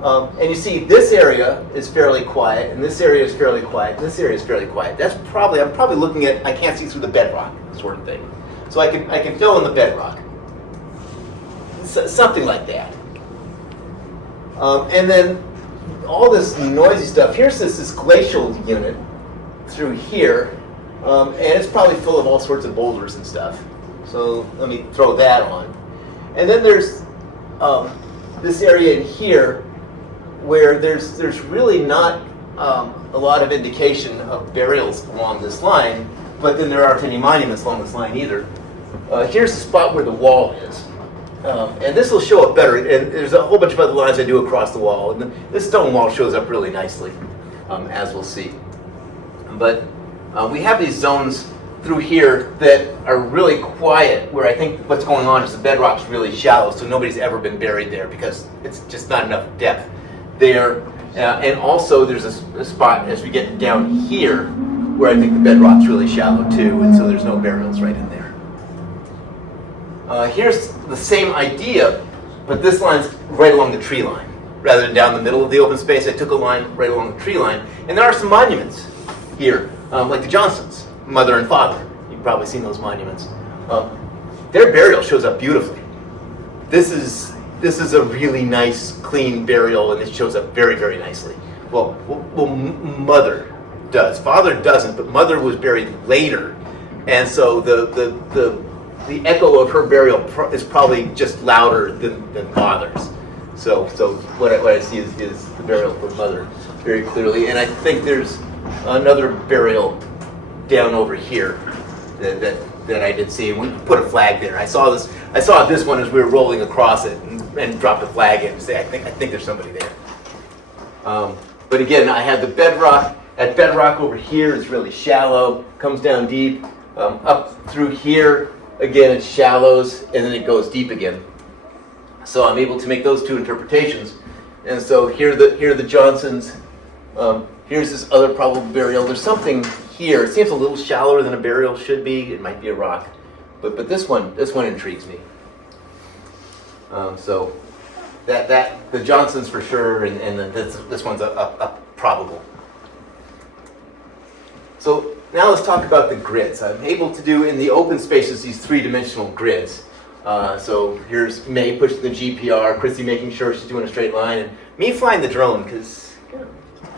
And you see this area is fairly quiet, and this area is fairly quiet, and this area is fairly quiet. I'm probably looking at, I can't see through the bedrock sort of thing. So I can fill in the bedrock. Something like that. And then all this noisy stuff, here's this glacial unit through here, and it's probably full of all sorts of boulders and stuff. So let me throw that on. And then there's this area in here where there's really not a lot of indication of burials along this line, but then there aren't any monuments along this line either. Here's the spot where the wall is. And this will show up better, and there's a whole bunch of other lines I do across the wall, and this stone wall shows up really nicely, as we'll see. But we have these zones through here that are really quiet, where I think what's going on is the bedrock's really shallow, so nobody's ever been buried there because it's just not enough depth there. And also there's a spot as we get down here where I think the bedrock's really shallow too, and so there's no burials right in there. Here's the same idea, but this line's right along the tree line. Rather than down the middle of the open space, I took a line right along the tree line. And there are some monuments here, like the Johnsons, mother and father. You've probably seen those monuments. Their burial shows up beautifully. This is a really nice, clean burial, and it shows up very, very nicely. Well, mother does. Father doesn't, but mother was buried later. And so the echo of her burial is probably just louder than father's. So what I see is the burial for mother very clearly. And I think there's another burial down over here that I did see. And we put a flag there. I saw this one as we were rolling across it and dropped a flag in and say, I think there's somebody there. But again, I had the bedrock. That bedrock over here is really shallow, comes down deep. Up through here, again, it shallows, and then it goes deep again. So I'm able to make those two interpretations. And so here are the Johnsons. Here's this other probable burial. There's something here. It seems a little shallower than a burial should be. It might be a rock, but this one intrigues me. So that the Johnsons for sure, and this one's a probable. So now let's talk about the grids. I'm able to do in the open spaces these three-dimensional grids. So here's May pushing the GPR, Chrissy making sure she's doing a straight line, and me flying the drone because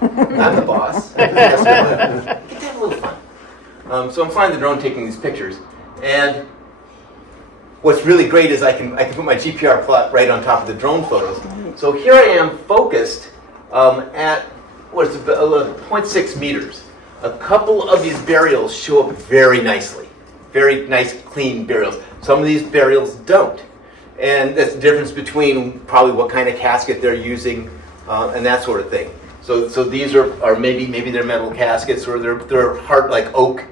I'm the boss. Get to have a little fun. So I'm flying the drone, taking these pictures, and what's really great is I can put my GPR plot right on top of the drone photos. So here I am focused at what's 0.6 meters. A couple of these burials show up very nicely. Very nice, clean burials. Some of these burials don't. And that's the difference between probably what kind of casket they're using and that sort of thing. So these are maybe they're metal caskets or they're hard like oak.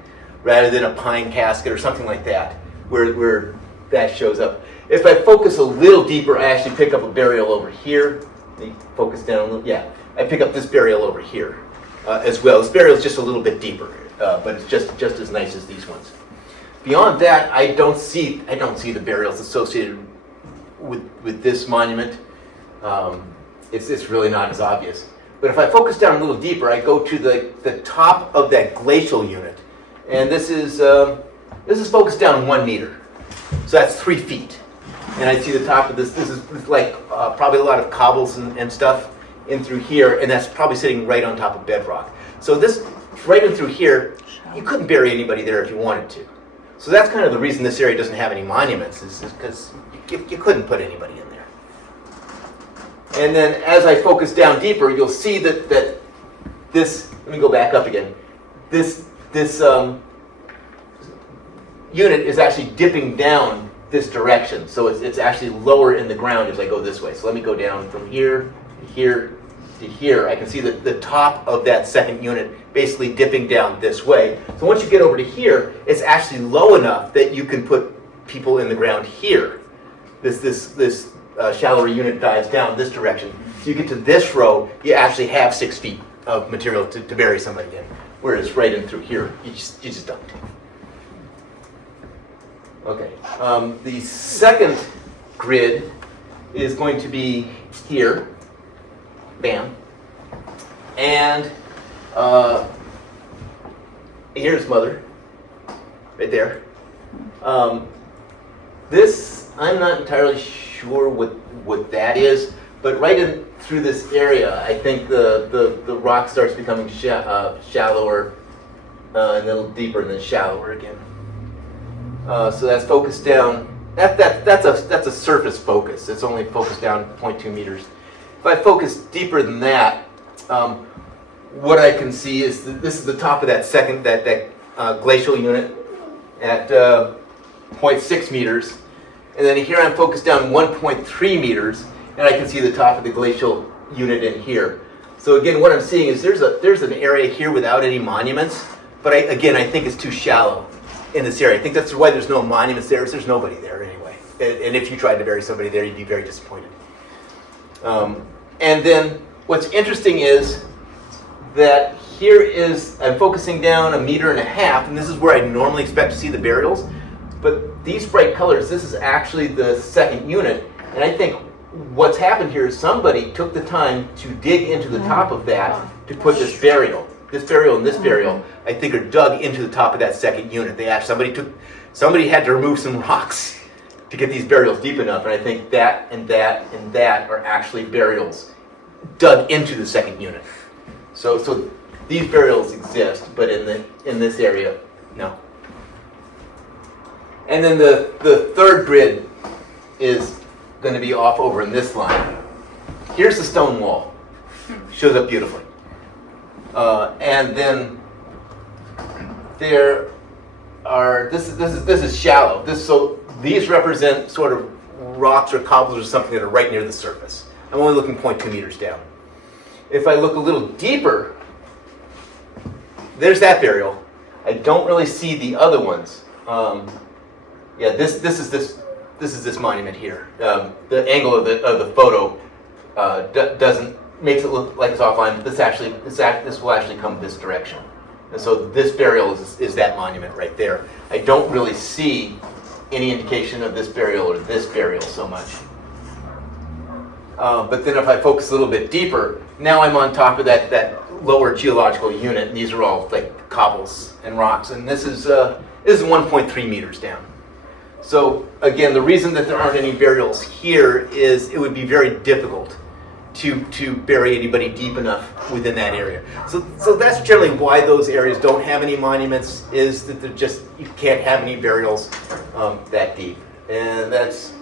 rather than a pine casket or something like that, where that shows up. If I focus a little deeper, I actually pick up a burial over here. Let me focus down a little. Yeah, I pick up this burial over here as well. This burial is just a little bit deeper, but it's just as nice as these ones. Beyond that, I don't see the burials associated with this monument. It's really not as obvious. But if I focus down a little deeper, I go to the top of that glacial unit, and this is focused down 1 meter, so that's 3 feet. And I see the top of this. This is like probably a lot of cobbles and stuff in through here, and that's probably sitting right on top of bedrock. So this right in through here, you couldn't bury anybody there if you wanted to. So that's kind of the reason this area doesn't have any monuments, is because you couldn't put anybody in there. And then as I focus down deeper, you'll see that this, let me go back up again, this unit is actually dipping down this direction. So it's actually lower in the ground as I go this way. So let me go down from here to here to here. I can see the top of that second unit basically dipping down this way. So once you get over to here, it's actually low enough that you can put people in the ground here. This shallower unit dives down this direction. So you get to this row, you actually have 6 feet of material to bury somebody in. Whereas right in through here, you just don't. Okay. The second grid is going to be here. Bam. And here's Mother, right there. This, I'm not entirely sure what that is, but right in through this area, I think the rock starts becoming shallower, and a little deeper, and then shallower again. So that's focused down. That's a surface focus. It's only focused down 0.2 meters. If I focus deeper than that, what I can see is this is the top of that second glacial unit at 0.6 meters, and then here I'm focused down 1.3 meters, and I can see the top of the glacial unit in here. So again, what I'm seeing is there's an area here without any monuments, but I think it's too shallow in this area. I think that's why there's no monuments there. There's nobody there anyway. And if you tried to bury somebody there, you'd be very disappointed. And then what's interesting is that here is, I'm focusing down 1.5 meters, and this is where I normally expect to see the burials. But these bright colors, this is actually the second unit. And I think what's happened here is somebody took the time to dig into the top of that to put this burial. This burial and this burial, I think, are dug into the top of that second unit. Somebody had to remove some rocks to get these burials deep enough, and I think that and that and that are actually burials dug into the second unit. So these burials exist, but in this area, no. And then the third grid is going to be off over in this line. Here's the stone wall. Shows up beautifully. And then there are this is shallow. So these represent sort of rocks or cobbles or something that are right near the surface. I'm only looking 0.2 meters down. If I look a little deeper, there's that burial. I don't really see the other ones. This is this monument here. The angle of the photo makes it look like it's offline. This will actually come this direction, and so this burial is that monument right there. I don't really see any indication of this burial or this burial so much. But then if I focus a little bit deeper, now I'm on top of that lower geological unit, and these are all like cobbles and rocks, and this is 1.3 meters down. So again, the reason that there aren't any burials here is it would be very difficult to bury anybody deep enough within that area. So that's generally why those areas don't have any monuments, is that you can't have any burials that deep. And that's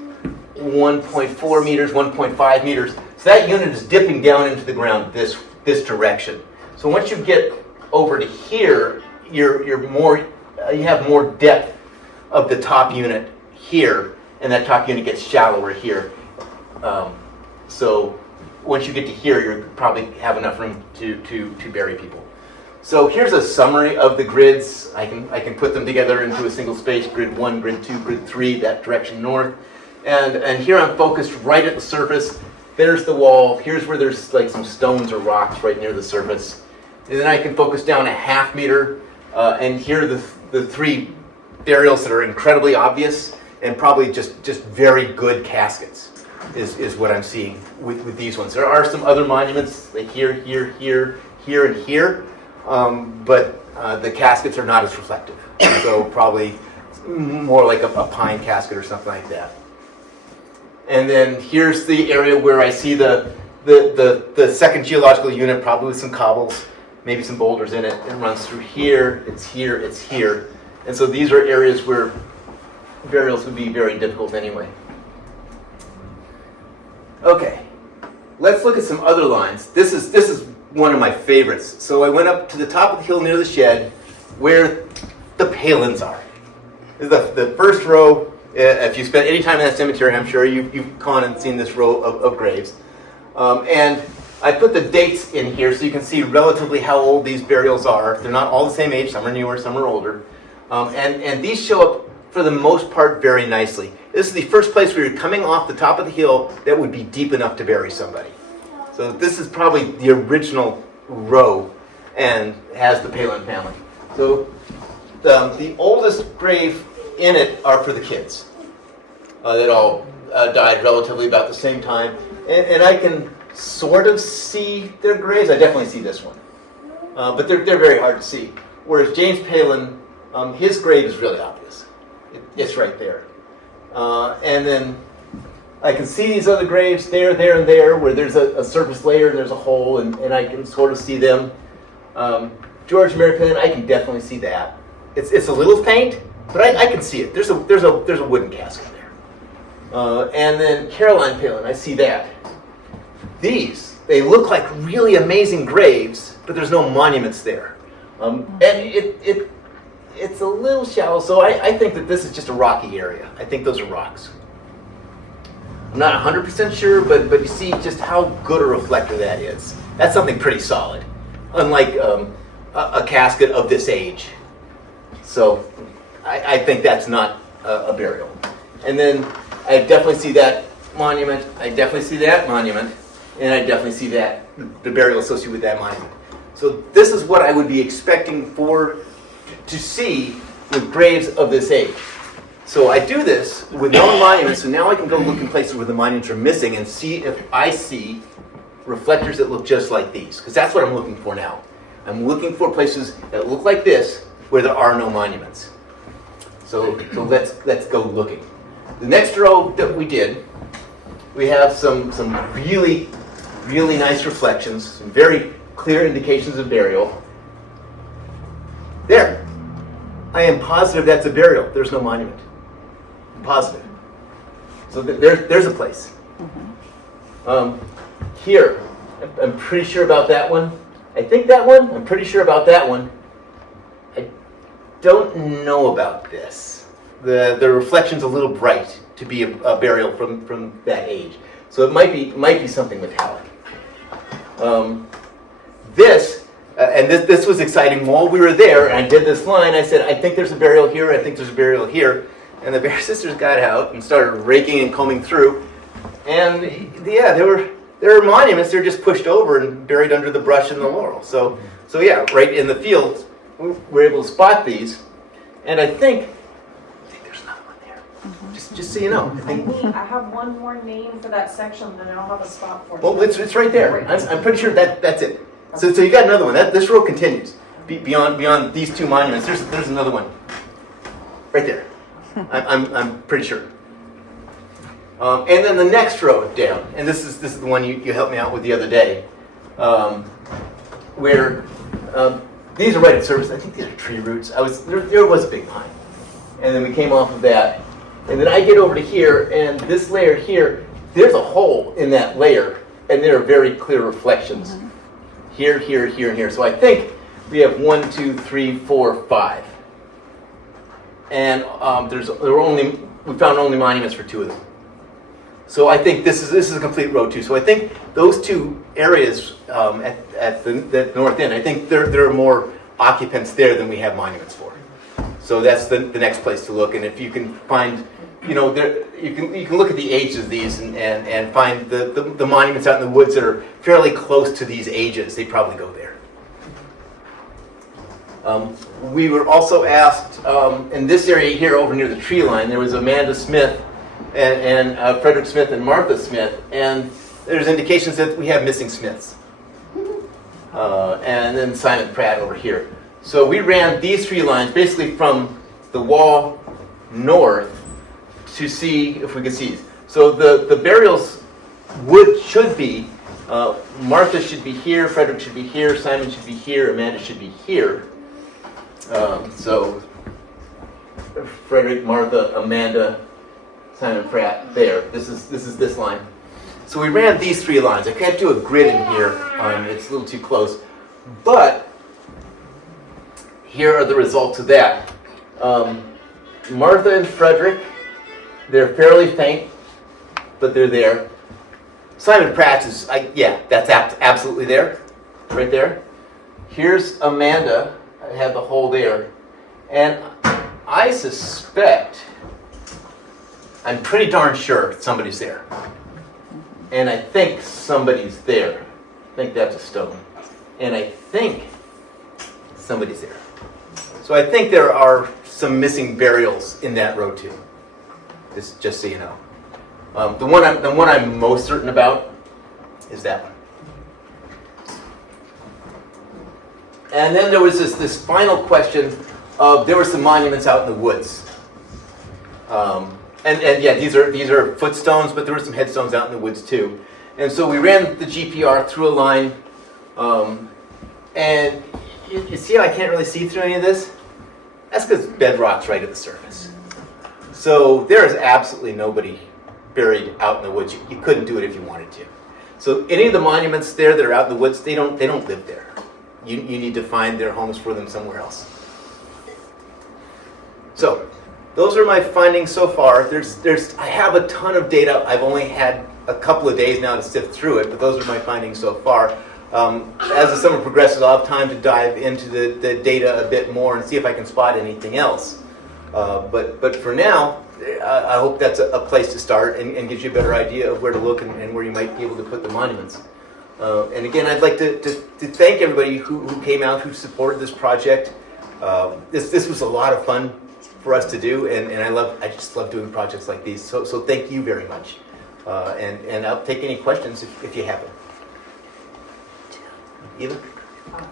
1.4 meters, 1.5 meters. So that unit is dipping down into the ground this direction. So once you get over to here, you have more depth of the top unit here, and that top unit gets shallower here. So once you get to here, you probably have enough room to bury people. So here's a summary of the grids. I can put them together into a single space, grid 1, grid 2, grid 3, that direction north. And here I'm focused right at the surface. There's the wall. Here's where there's like some stones or rocks right near the surface. And then I can focus down a half meter. And here are the 3 burials that are incredibly obvious and probably just very good caskets is what I'm seeing with these ones. There are some other monuments like here, and here. But the caskets are not as reflective. So probably more like a pine casket or something like that. And then here's the area where I see the second geological unit, probably with some cobbles, maybe some boulders in it. It runs through here, it's here, it's here. And so these are areas where burials would be very difficult anyway. Okay, let's look at some other lines. This is one of my favorites. So I went up to the top of the hill near the shed where the palins are. The first row, if you spent any time in that cemetery, I'm sure you've gone and seen this row of graves. And I put the dates in here so you can see relatively how old these burials are. They're not all the same age, some are newer, some are older. And these show up, for the most part, very nicely. This is the first place where you're coming off the top of the hill that would be deep enough to bury somebody. So this is probably the original row and has the Palin family. So the oldest grave in it are for the kids that all died relatively about the same time. And I can sort of see their graves. I definitely see this one. But they're very hard to see. Whereas James Palin, his grave is really obvious. It's right there. And then I can see these other graves there, and there, where there's a surface layer and there's a hole, and I can sort of see them. George and Mary Palin, I can definitely see that. It's a little faint, but I can see it. There's a wooden casket there. And then Caroline Palin, I see that. These, they look like really amazing graves, but there's no monuments there. And it's a little shallow, so I think that this is just a rocky area. I think those are rocks. I'm not 100% sure, but you see just how good a reflector that is. That's something pretty solid, unlike a casket of this age. So I think that's not a burial. And then I definitely see that monument, I definitely see that monument, and I definitely see that, the burial associated with that monument. So this is what I would be expecting to see with graves of this age. So I do this with known monuments, so now I can go look in places where the monuments are missing and see if I see reflectors that look just like these, because that's what I'm looking for now. I'm looking for places that look like this where there are no monuments. So let's go looking. The next row that we did, we have some really, really nice reflections, some very clear indications of burial. There. I am positive that's a burial. There's no monument. I'm positive. So there's a place. Here, I'm pretty sure about that one. I think that one. I'm pretty sure about that one. I don't know about this. The reflection's a little bright to be a burial from that age. So it might be something metallic. This was exciting. While we were there, and I did this line, I said, I think there's a burial here, I think there's a burial here. And the Bear Sisters got out and started raking and combing through. And yeah, there were monuments, they were just pushed over and buried under the brush and the laurel. So yeah, right in the field, we were able to spot these. And I think there's another one there. Just so you know. I have one more name for that section, then I'll have a spot for it. Well, it's right there. I'm pretty sure that's it. So you got another one. This row continues beyond these two monuments. There's another one right there. I'm pretty sure. And then the next row down, and this is the one you helped me out with the other day, where these are right at surface. I think these are tree roots. There was a big pine, and then we came off of that, and then I get over to here, and this layer here, there's a hole in that layer, and there are very clear reflections. Mm-hmm. Here, here, here, and here. So I think we have 1, 2, 3, 4, 5. And we found only monuments for 2 of them. So I think this is a complete row 2. So I think those 2 areas at the north end, I think they're more occupants there than we have monuments for. So that's the next place to look. And if you can find, you can look at the ages of these and find the monuments out in the woods that are fairly close to these ages. They probably go there. We were also asked in this area here over near the tree line, there was Amanda Smith and Frederick Smith and Martha Smith, and there's indications that we have missing Smiths. And then Simon Pratt over here. So we ran these three lines basically from the wall north to see if we could see. So the burials should be, Martha should be here, Frederick should be here, Simon should be here, Amanda should be here. So Frederick, Martha, Amanda, Simon Pratt, there. This is this line. So we ran these three lines. I can't do a grid in here. It's a little too close. But here are the results of that. Martha and Frederick, they're fairly faint, but they're there. Simon Pratt is, that's absolutely there, right there. Here's Amanda. I have the hole there. And I suspect, I'm pretty darn sure somebody's there. And I think somebody's there. I think that's a stone. And I think somebody's there. So I think there are some missing burials in that row too. Just so you know. The one I'm most certain about is that one. And then there was this final question of there were some monuments out in the woods. And yeah, these are footstones, but there were some headstones out in the woods too. And so we ran the GPR through a line, and you see how I can't really see through any of this? That's because bedrock's right at the surface. So there is absolutely nobody buried out in the woods. You couldn't do it if you wanted to. So any of the monuments there that are out in the woods, they don't live there. You need to find their homes for them somewhere else. So those are my findings so far. I have a ton of data. I've only had a couple of days now to sift through it, but those are my findings so far. As the summer progresses, I'll have time to dive into the data a bit more and see if I can spot anything else. But for now, I hope that's a place to start and gives you a better idea of where to look and where you might be able to put the monuments. And again, I'd like to thank everybody who came out, who supported this project. This was a lot of fun for us to do, and I just love doing projects like these. So thank you very much. And I'll take any questions if you have them. Eva?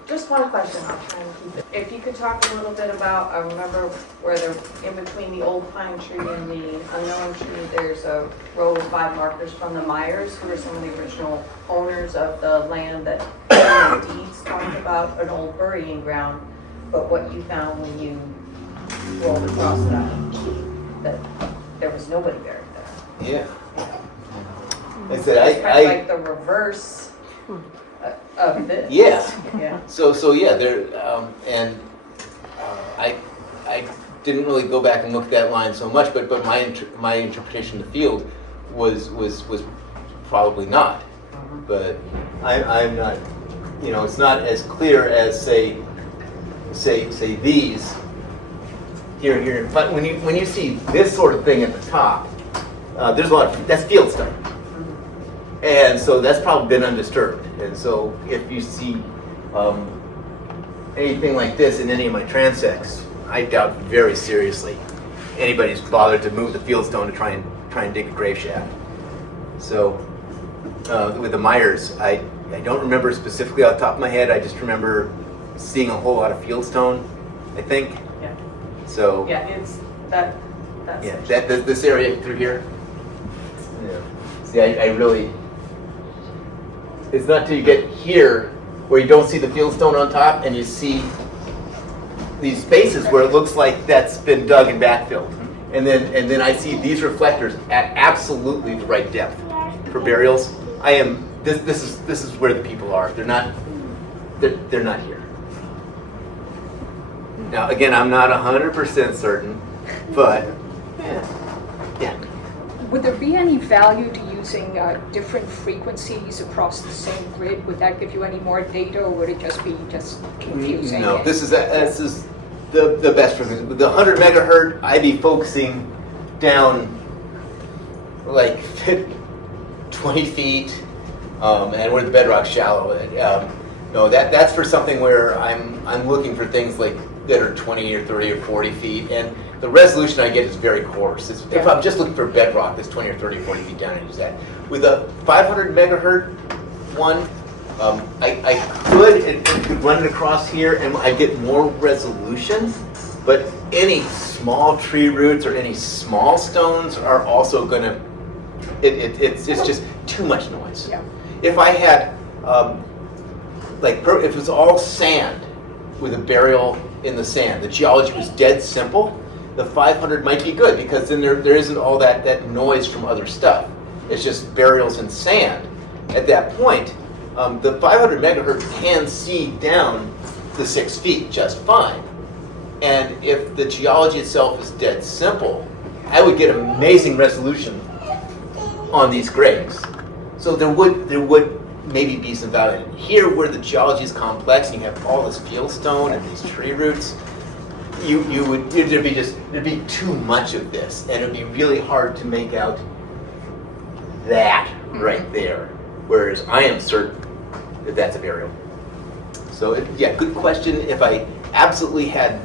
Just one question, I'll try and keep it. If you could talk a little bit about, I remember where they're in between the old pine tree and the unknown tree, there's a row of 5 markers from the Myers, who are some of the original owners of the land that the deeds talked about, an old burying ground. But what you found when you rolled across that there was nobody buried there. Yeah. Yeah. I said, It's kind of like the reverse of this. Yeah. So yeah, there I didn't really go back and look at that line so much, but my interpretation of the field was probably not. But I'm not, it's not as clear as say these here. But when you see this sort of thing at the top, there's a lot of that's field stuff. And so that's probably been undisturbed. And so if you see anything like this in any of my transects, I doubt very seriously anybody's bothered to move the fieldstone to try and dig a grave shaft. So with the Myers, I don't remember specifically off the top of my head. I just remember seeing a whole lot of fieldstone, I think. Yeah. So yeah, it's that. Yeah, this area through here. Yeah. See, I really. It's not till you get here where you don't see the fieldstone on top and you see these spaces where it looks like that's been dug and backfilled. And then I see these reflectors at absolutely the right depth for burials. This is where the people are. They're not here. Now again, I'm not 100% certain, but yeah. Would there be any value to using different frequencies across the same grid, would that give you any more data, or would it just be confusing? No, this is the best for the 100 megahertz. I'd be focusing down like 20 feet, and where the bedrock's shallow. No, that's for something where I'm looking for things like that are 20 or 30 or 40 feet, and the resolution I get is very coarse. If I'm just looking for bedrock that's 20 or 30 or 40 feet down, I use that. With a 500 megahertz one, I could run it across here and I get more resolution, but any small tree roots or any small stones are also going to, it's just too much noise. Yeah. If I had, if it was all sand with a burial in the sand, the geology was dead simple, the 500 might be good because then there isn't all that noise from other stuff. It's just burials in sand. At that point, the 500 megahertz can see down the 6 feet just fine. And if the geology itself is dead simple, I would get amazing resolution on these graves. So there would maybe be some value. Here where the geology is complex and you have all this fieldstone and these tree roots, there'd be too much of this, and it'd be really hard to make out that right there. Whereas I am certain that that's a burial. So yeah, good question. If I absolutely had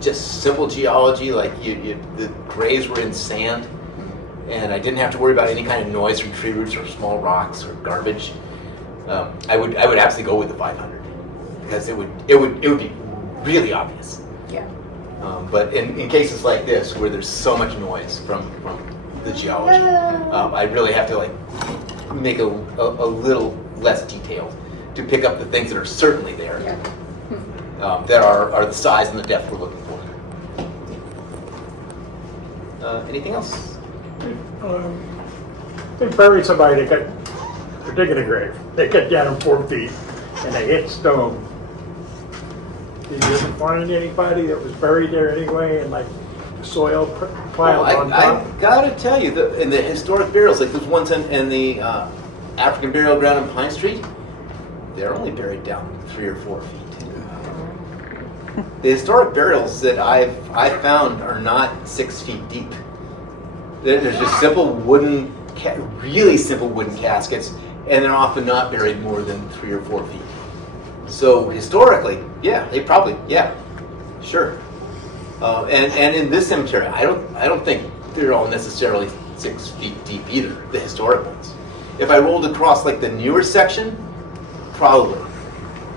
just simple geology, like the graves were in sand, and I didn't have to worry about any kind of noise from tree roots or small rocks or garbage, I would absolutely go with the 500 because it would be really obvious. Yeah. But in cases like this where there's so much noise from the geology, I really have to make a little less detailed to pick up the things that are certainly there, that are the size and the depth we're looking for. Anything else? They buried somebody. They're digging a grave. They cut down 4 feet and they hit stone. Did you ever find anybody that was buried there anyway, and soil piled on top? I gotta tell you, in the historic burials, like those ones in the African burial ground on Pine Street, they're only buried down 3 or 4 feet. The historic burials that I found are not 6 feet deep. They're just simple wooden, really simple wooden caskets, and they're often not buried more than 3 or 4 feet. So historically, yeah, they probably, sure. And in this cemetery, I don't think they're all necessarily 6 feet deep either, the historic ones. If I rolled across the newer section, probably,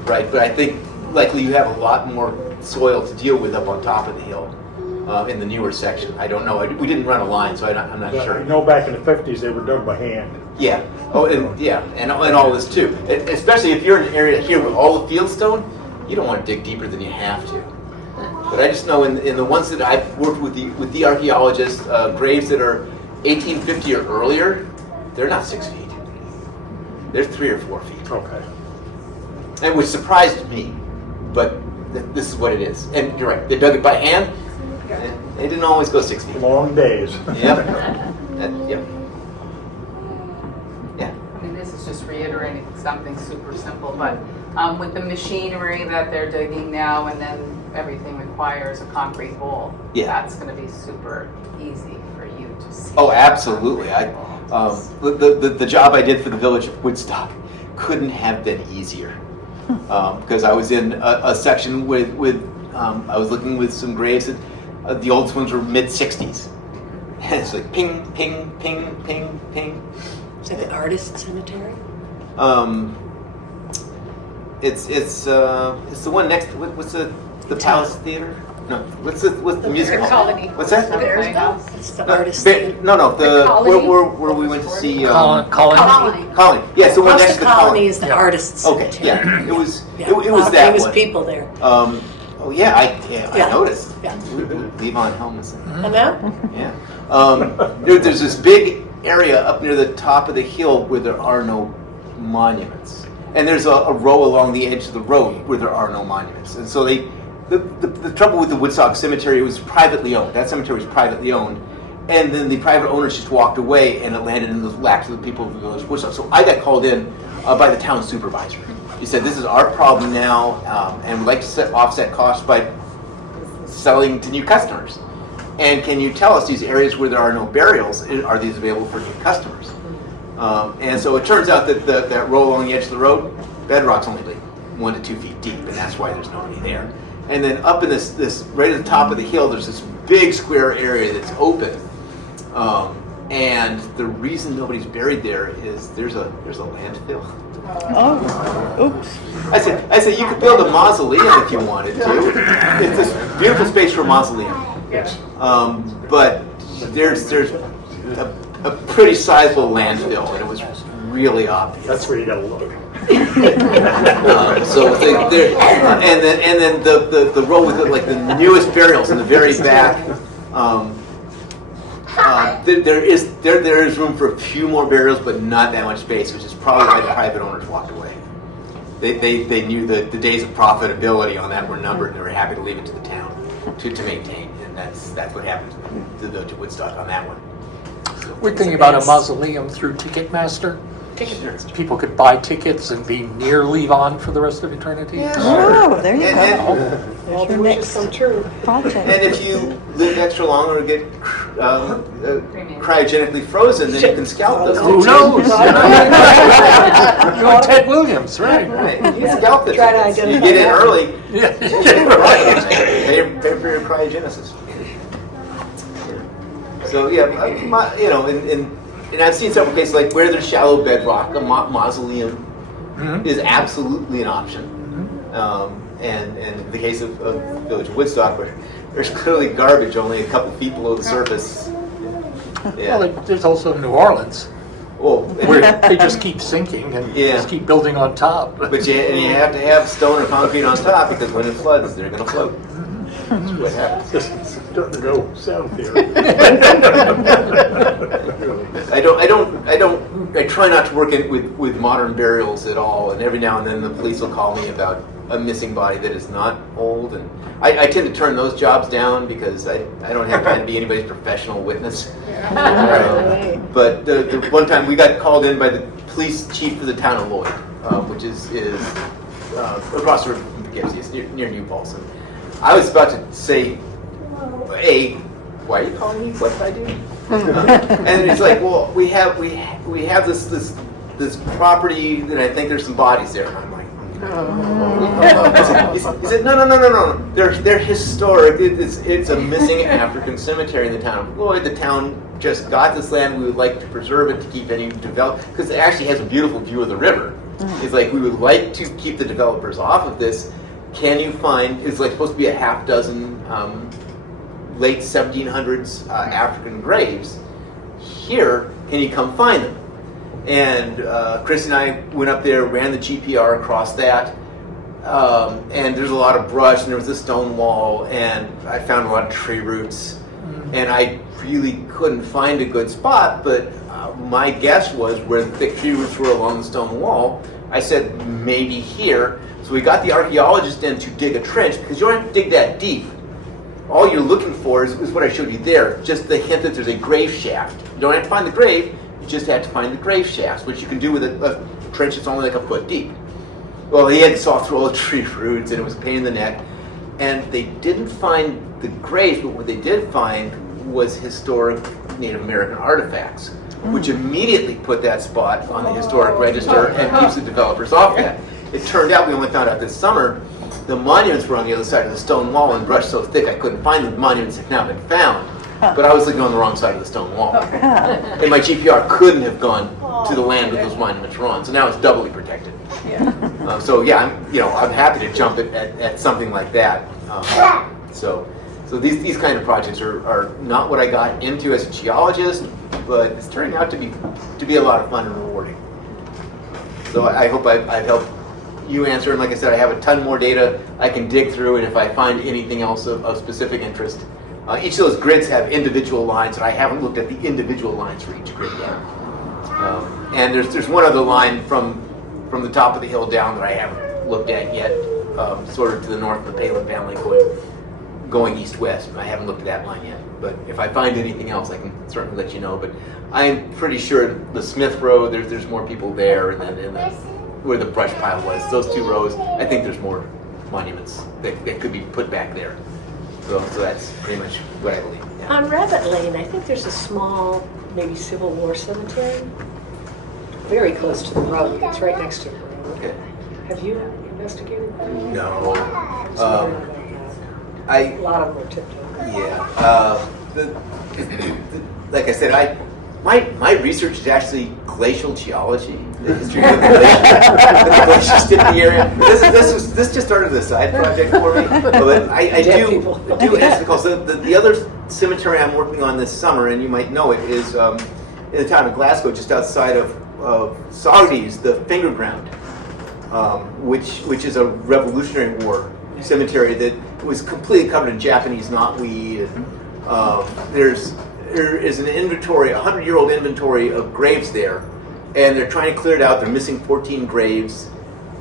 right? But I think likely you have a lot more soil to deal with up on top of the hill in the newer section. I don't know. We didn't run a line, so I'm not sure. I know back in the 50s they were dug by hand. Yeah. Oh, and all this too. Especially if you're in an area here with all the fieldstone, you don't want to dig deeper than you have to. But I just know in the ones that I've worked with the archaeologists, graves that are 1850 or earlier, they're not 6 feet. They're 3 or 4 feet. Okay. And which surprised me, but this is what it is. And you're right, they dug it by hand. And they didn't always go 6 feet. Long days. Yep. Yep. Yeah. I mean, this is just reiterating something super simple, but with the machinery that they're digging now, and then everything requires a concrete hole, that's going to be super easy for you to see. Oh, absolutely. The job I did for the village of Woodstock couldn't have been easier because I was in a section with I was looking with some graves that the oldest ones were mid-60s. And it's like ping, ping, ping, ping, ping. Is that the artist cemetery? It's the one next. What's the Palace Theater? No. What's the music hall? Colony. What's that? It's the artist. No. The Colony? Where we went to see Colony. Colony. Yeah, so one Across next the to the colony is the artist Okay, cemetery. yeah, it was Yeah. it was Lot of that famous one. people there. Oh yeah, I noticed. Yeah. Levon Helmuson. And now? Yeah. There's this big area up near the top of the hill where there are no monuments, and there's a row along the edge of the road where there are no monuments. And so the trouble with the Woodstock Cemetery, it was privately owned. That cemetery was privately owned, And then the private owners just walked away, and it landed in the laps of the people of the village of Woodstock. So I got called in by the town supervisor. He said, "This is our problem now, and we'd like to offset costs by selling to new customers. And can you tell us these areas where there are no burials, are these available for new customers?" And so it turns out that that row along the edge of the road, bedrock's only like 1 to 2 feet deep, and that's why there's nobody there. And then up in this right at the top of the hill, there's this big square area that's open. And the reason nobody's buried there is there's a landfill. Oh, oops. I said you could build a mausoleum if you wanted to. It's this beautiful space for a mausoleum. But there's a pretty sizable landfill, and it was really obvious. That's where you gotta look. So and then the row with like the newest burials in the very back. There is room for a few more burials, but not that much space, which is probably why the private owners walked away. They knew that the days of profitability on that were numbered, and they were happy to leave it to the town to maintain, and that's what happened to Woodstock on that one. We're thinking about a mausoleum through Ticketmaster. People could buy tickets and be near leave on for the rest of eternity. Yeah, Oh, there you go. And, There's your next project. and if you live extra long or get cryogenically frozen, then you can scalp those. Who knows? You're Ted Williams, right? Right. You can scalp the Try to tickets. You identify get in that. early. Yeah, right. Pay for your cryogenesis. So yeah, and I've seen several cases like where there's shallow bedrock, a mausoleum is absolutely an option. And in the case of Village of Woodstock, where there's clearly garbage only a couple feet below the surface. Yeah. Well, there's also New Orleans, Well, where they just keep sinking and just keep building on top. but you have to have stone or concrete on top because when it floods, they're going to float. That's what happens. Just starting to go south here. I try not to work with modern burials at all, and every now and then the police will call me about a missing body that is not old, and I tend to turn those jobs down because I don't have time to be anybody's professional witness. But the one time we got called in by the police chief of the town of Lloyd, which is across the river from Poughkeepsie, it's near New Paltz. And I was about to say, why are you calling me? What did I do? And it's like, well, we have this property that I think there's some bodies there. And I'm like, he said, no. They're historic. It's a missing African cemetery in the town of Lloyd. The town just got this land. We would like to preserve it to keep any develop because it actually has a beautiful view of the river. It's like we would like to keep the developers off of this. Can you find? It's like supposed to be a half dozen late 1700s African graves here. Can you come find them? And Chris and I went up there, ran the GPR across that, and there's a lot of brush, and there was a stone wall, and I found a lot of tree roots, and I really couldn't find a good spot, but my guess was where the thick tree roots were along the stone wall. I said, maybe here. So we got the archaeologist in to dig a trench, because you don't have to dig that deep. All you're looking for is what I showed you there, just the hint that there's a grave shaft. You don't have to find the grave, you just have to find the grave shafts, which you can do with a trench that's only like a foot deep. Well, he had to saw through all the tree roots, and it was a pain in the neck. And they didn't find the graves, but what they did find was historic Native American artifacts, which immediately put that spot on the historic register and keeps the developers off that. It turned out, we only found out this summer, the monuments were on the other side of the stone wall and brush so thick I couldn't find them. The monuments have now been found, but I was looking on the wrong side of the stone wall. And my GPR couldn't have gone to the land that those monuments were on, so now it's doubly protected. So yeah, I'm happy to jump at something like that. So these kind of projects are not what I got into as a geologist, but it's turning out to be a lot of fun and rewarding. So I hope I've helped you answer, and like I said, I have a ton more data I can dig through, and if I find anything else of specific interest. Each of those grids have individual lines, and I haven't looked at the individual lines for each grid yet. And there's one other line from the top of the hill down that I haven't looked at yet, sort of to the north of the Palin family going going east-west. I haven't looked at that line yet, but if I find anything else, I can certainly let you know. But I'm pretty sure the Smith Road, there's more people there, and then where the brush pile was, those 2 rows, I think there's more monuments that could be put back there. So that's pretty much what I believe. Yeah. On Rabbit Lane, I think there's a small, maybe Civil War cemetery, very close to the road. It's right next to the road. Okay. Have you investigated that? No. I was wondering about that. A lot of them are tipped over. Yeah. Like I said, my research is actually glacial geology, the history of the glaciers in the area. This just started as a side project for me, but I do answer the call. So the other cemetery I'm working on this summer, and you might know it, is in the town of Glasgow, just outside of Saugerties, the Finger Ground, which is a Revolutionary War cemetery that was completely covered in Japanese knotweed. And there is an inventory, a 100-year-old inventory of graves there, and they're trying to clear it out. They're missing 14 graves.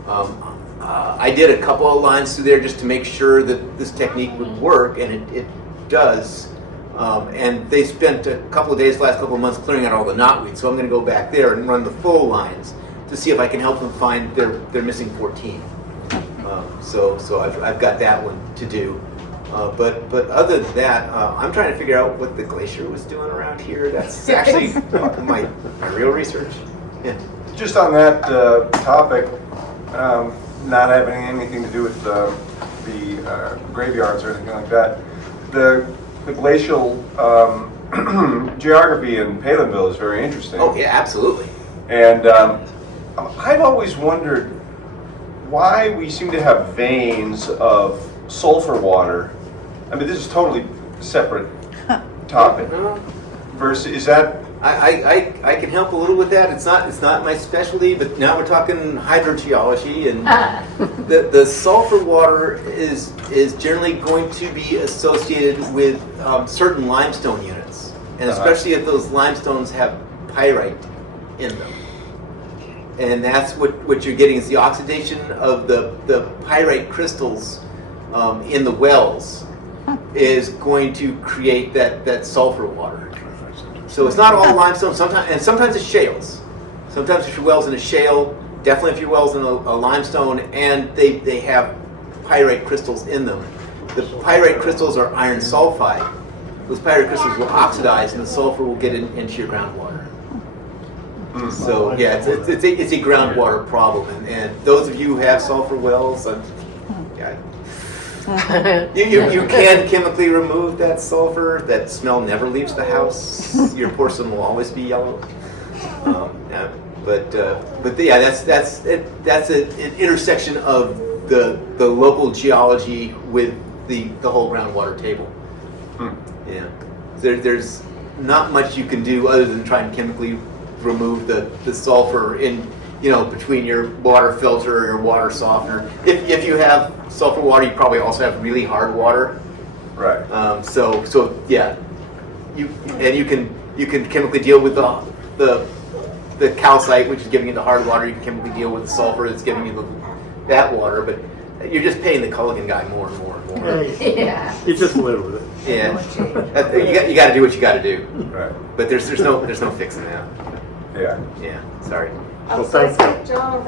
I did a couple of lines through there just to make sure that this technique would work, and it does. And they spent a couple of days, last couple of months, clearing out all the knotweed. So I'm going to go back there and run the full lines to see if I can help them find their missing 14. So I've got that one to do. But other than that, I'm trying to figure out what the glacier was doing around here. That's actually my real research. Yeah. Just on that topic, not having anything to do with the graveyards or anything like that, the glacial geography in Palenville is very interesting. Oh yeah, absolutely. And I've always wondered why we seem to have veins of sulfur water. I mean, this is totally separate topic. Versus, is that? I can help a little with that. It's not my specialty, but now we're talking hydrogeology, and the sulfur water is generally going to be associated with certain limestone units, and especially if those limestones have pyrite in them. And that's what you're getting is the oxidation of the pyrite crystals in the wells is going to create that sulfur water. So it's not all limestone. Sometimes it's shales. Sometimes if your well's in a shale, definitely if your well's in a limestone, and they have pyrite crystals in them. The pyrite crystals are iron sulfide. Those pyrite crystals will oxidize, and the sulfur will get into your groundwater. So yeah, it's a groundwater problem, and those of you who have sulfur wells, you can chemically remove that sulfur. That smell never leaves the house. Your porcelain will always be yellow. But yeah, that's an intersection of the local geology with the whole groundwater table. Yeah, there's not much you can do other than try and chemically remove the sulfur in between your water filter or your water softener. If you have sulfur water, you probably also have really hard water. Right. So yeah, you can chemically deal with the calcite, which is giving you the hard water. You can chemically deal with the sulfur that's giving you that water, but you're just paying the Culligan guy more and more and more. Yeah. You just live with it. Yeah, you got to do what you got to do. Right. But there's no fixing that. Yeah. Yeah. Sorry. Well, thank you. Job.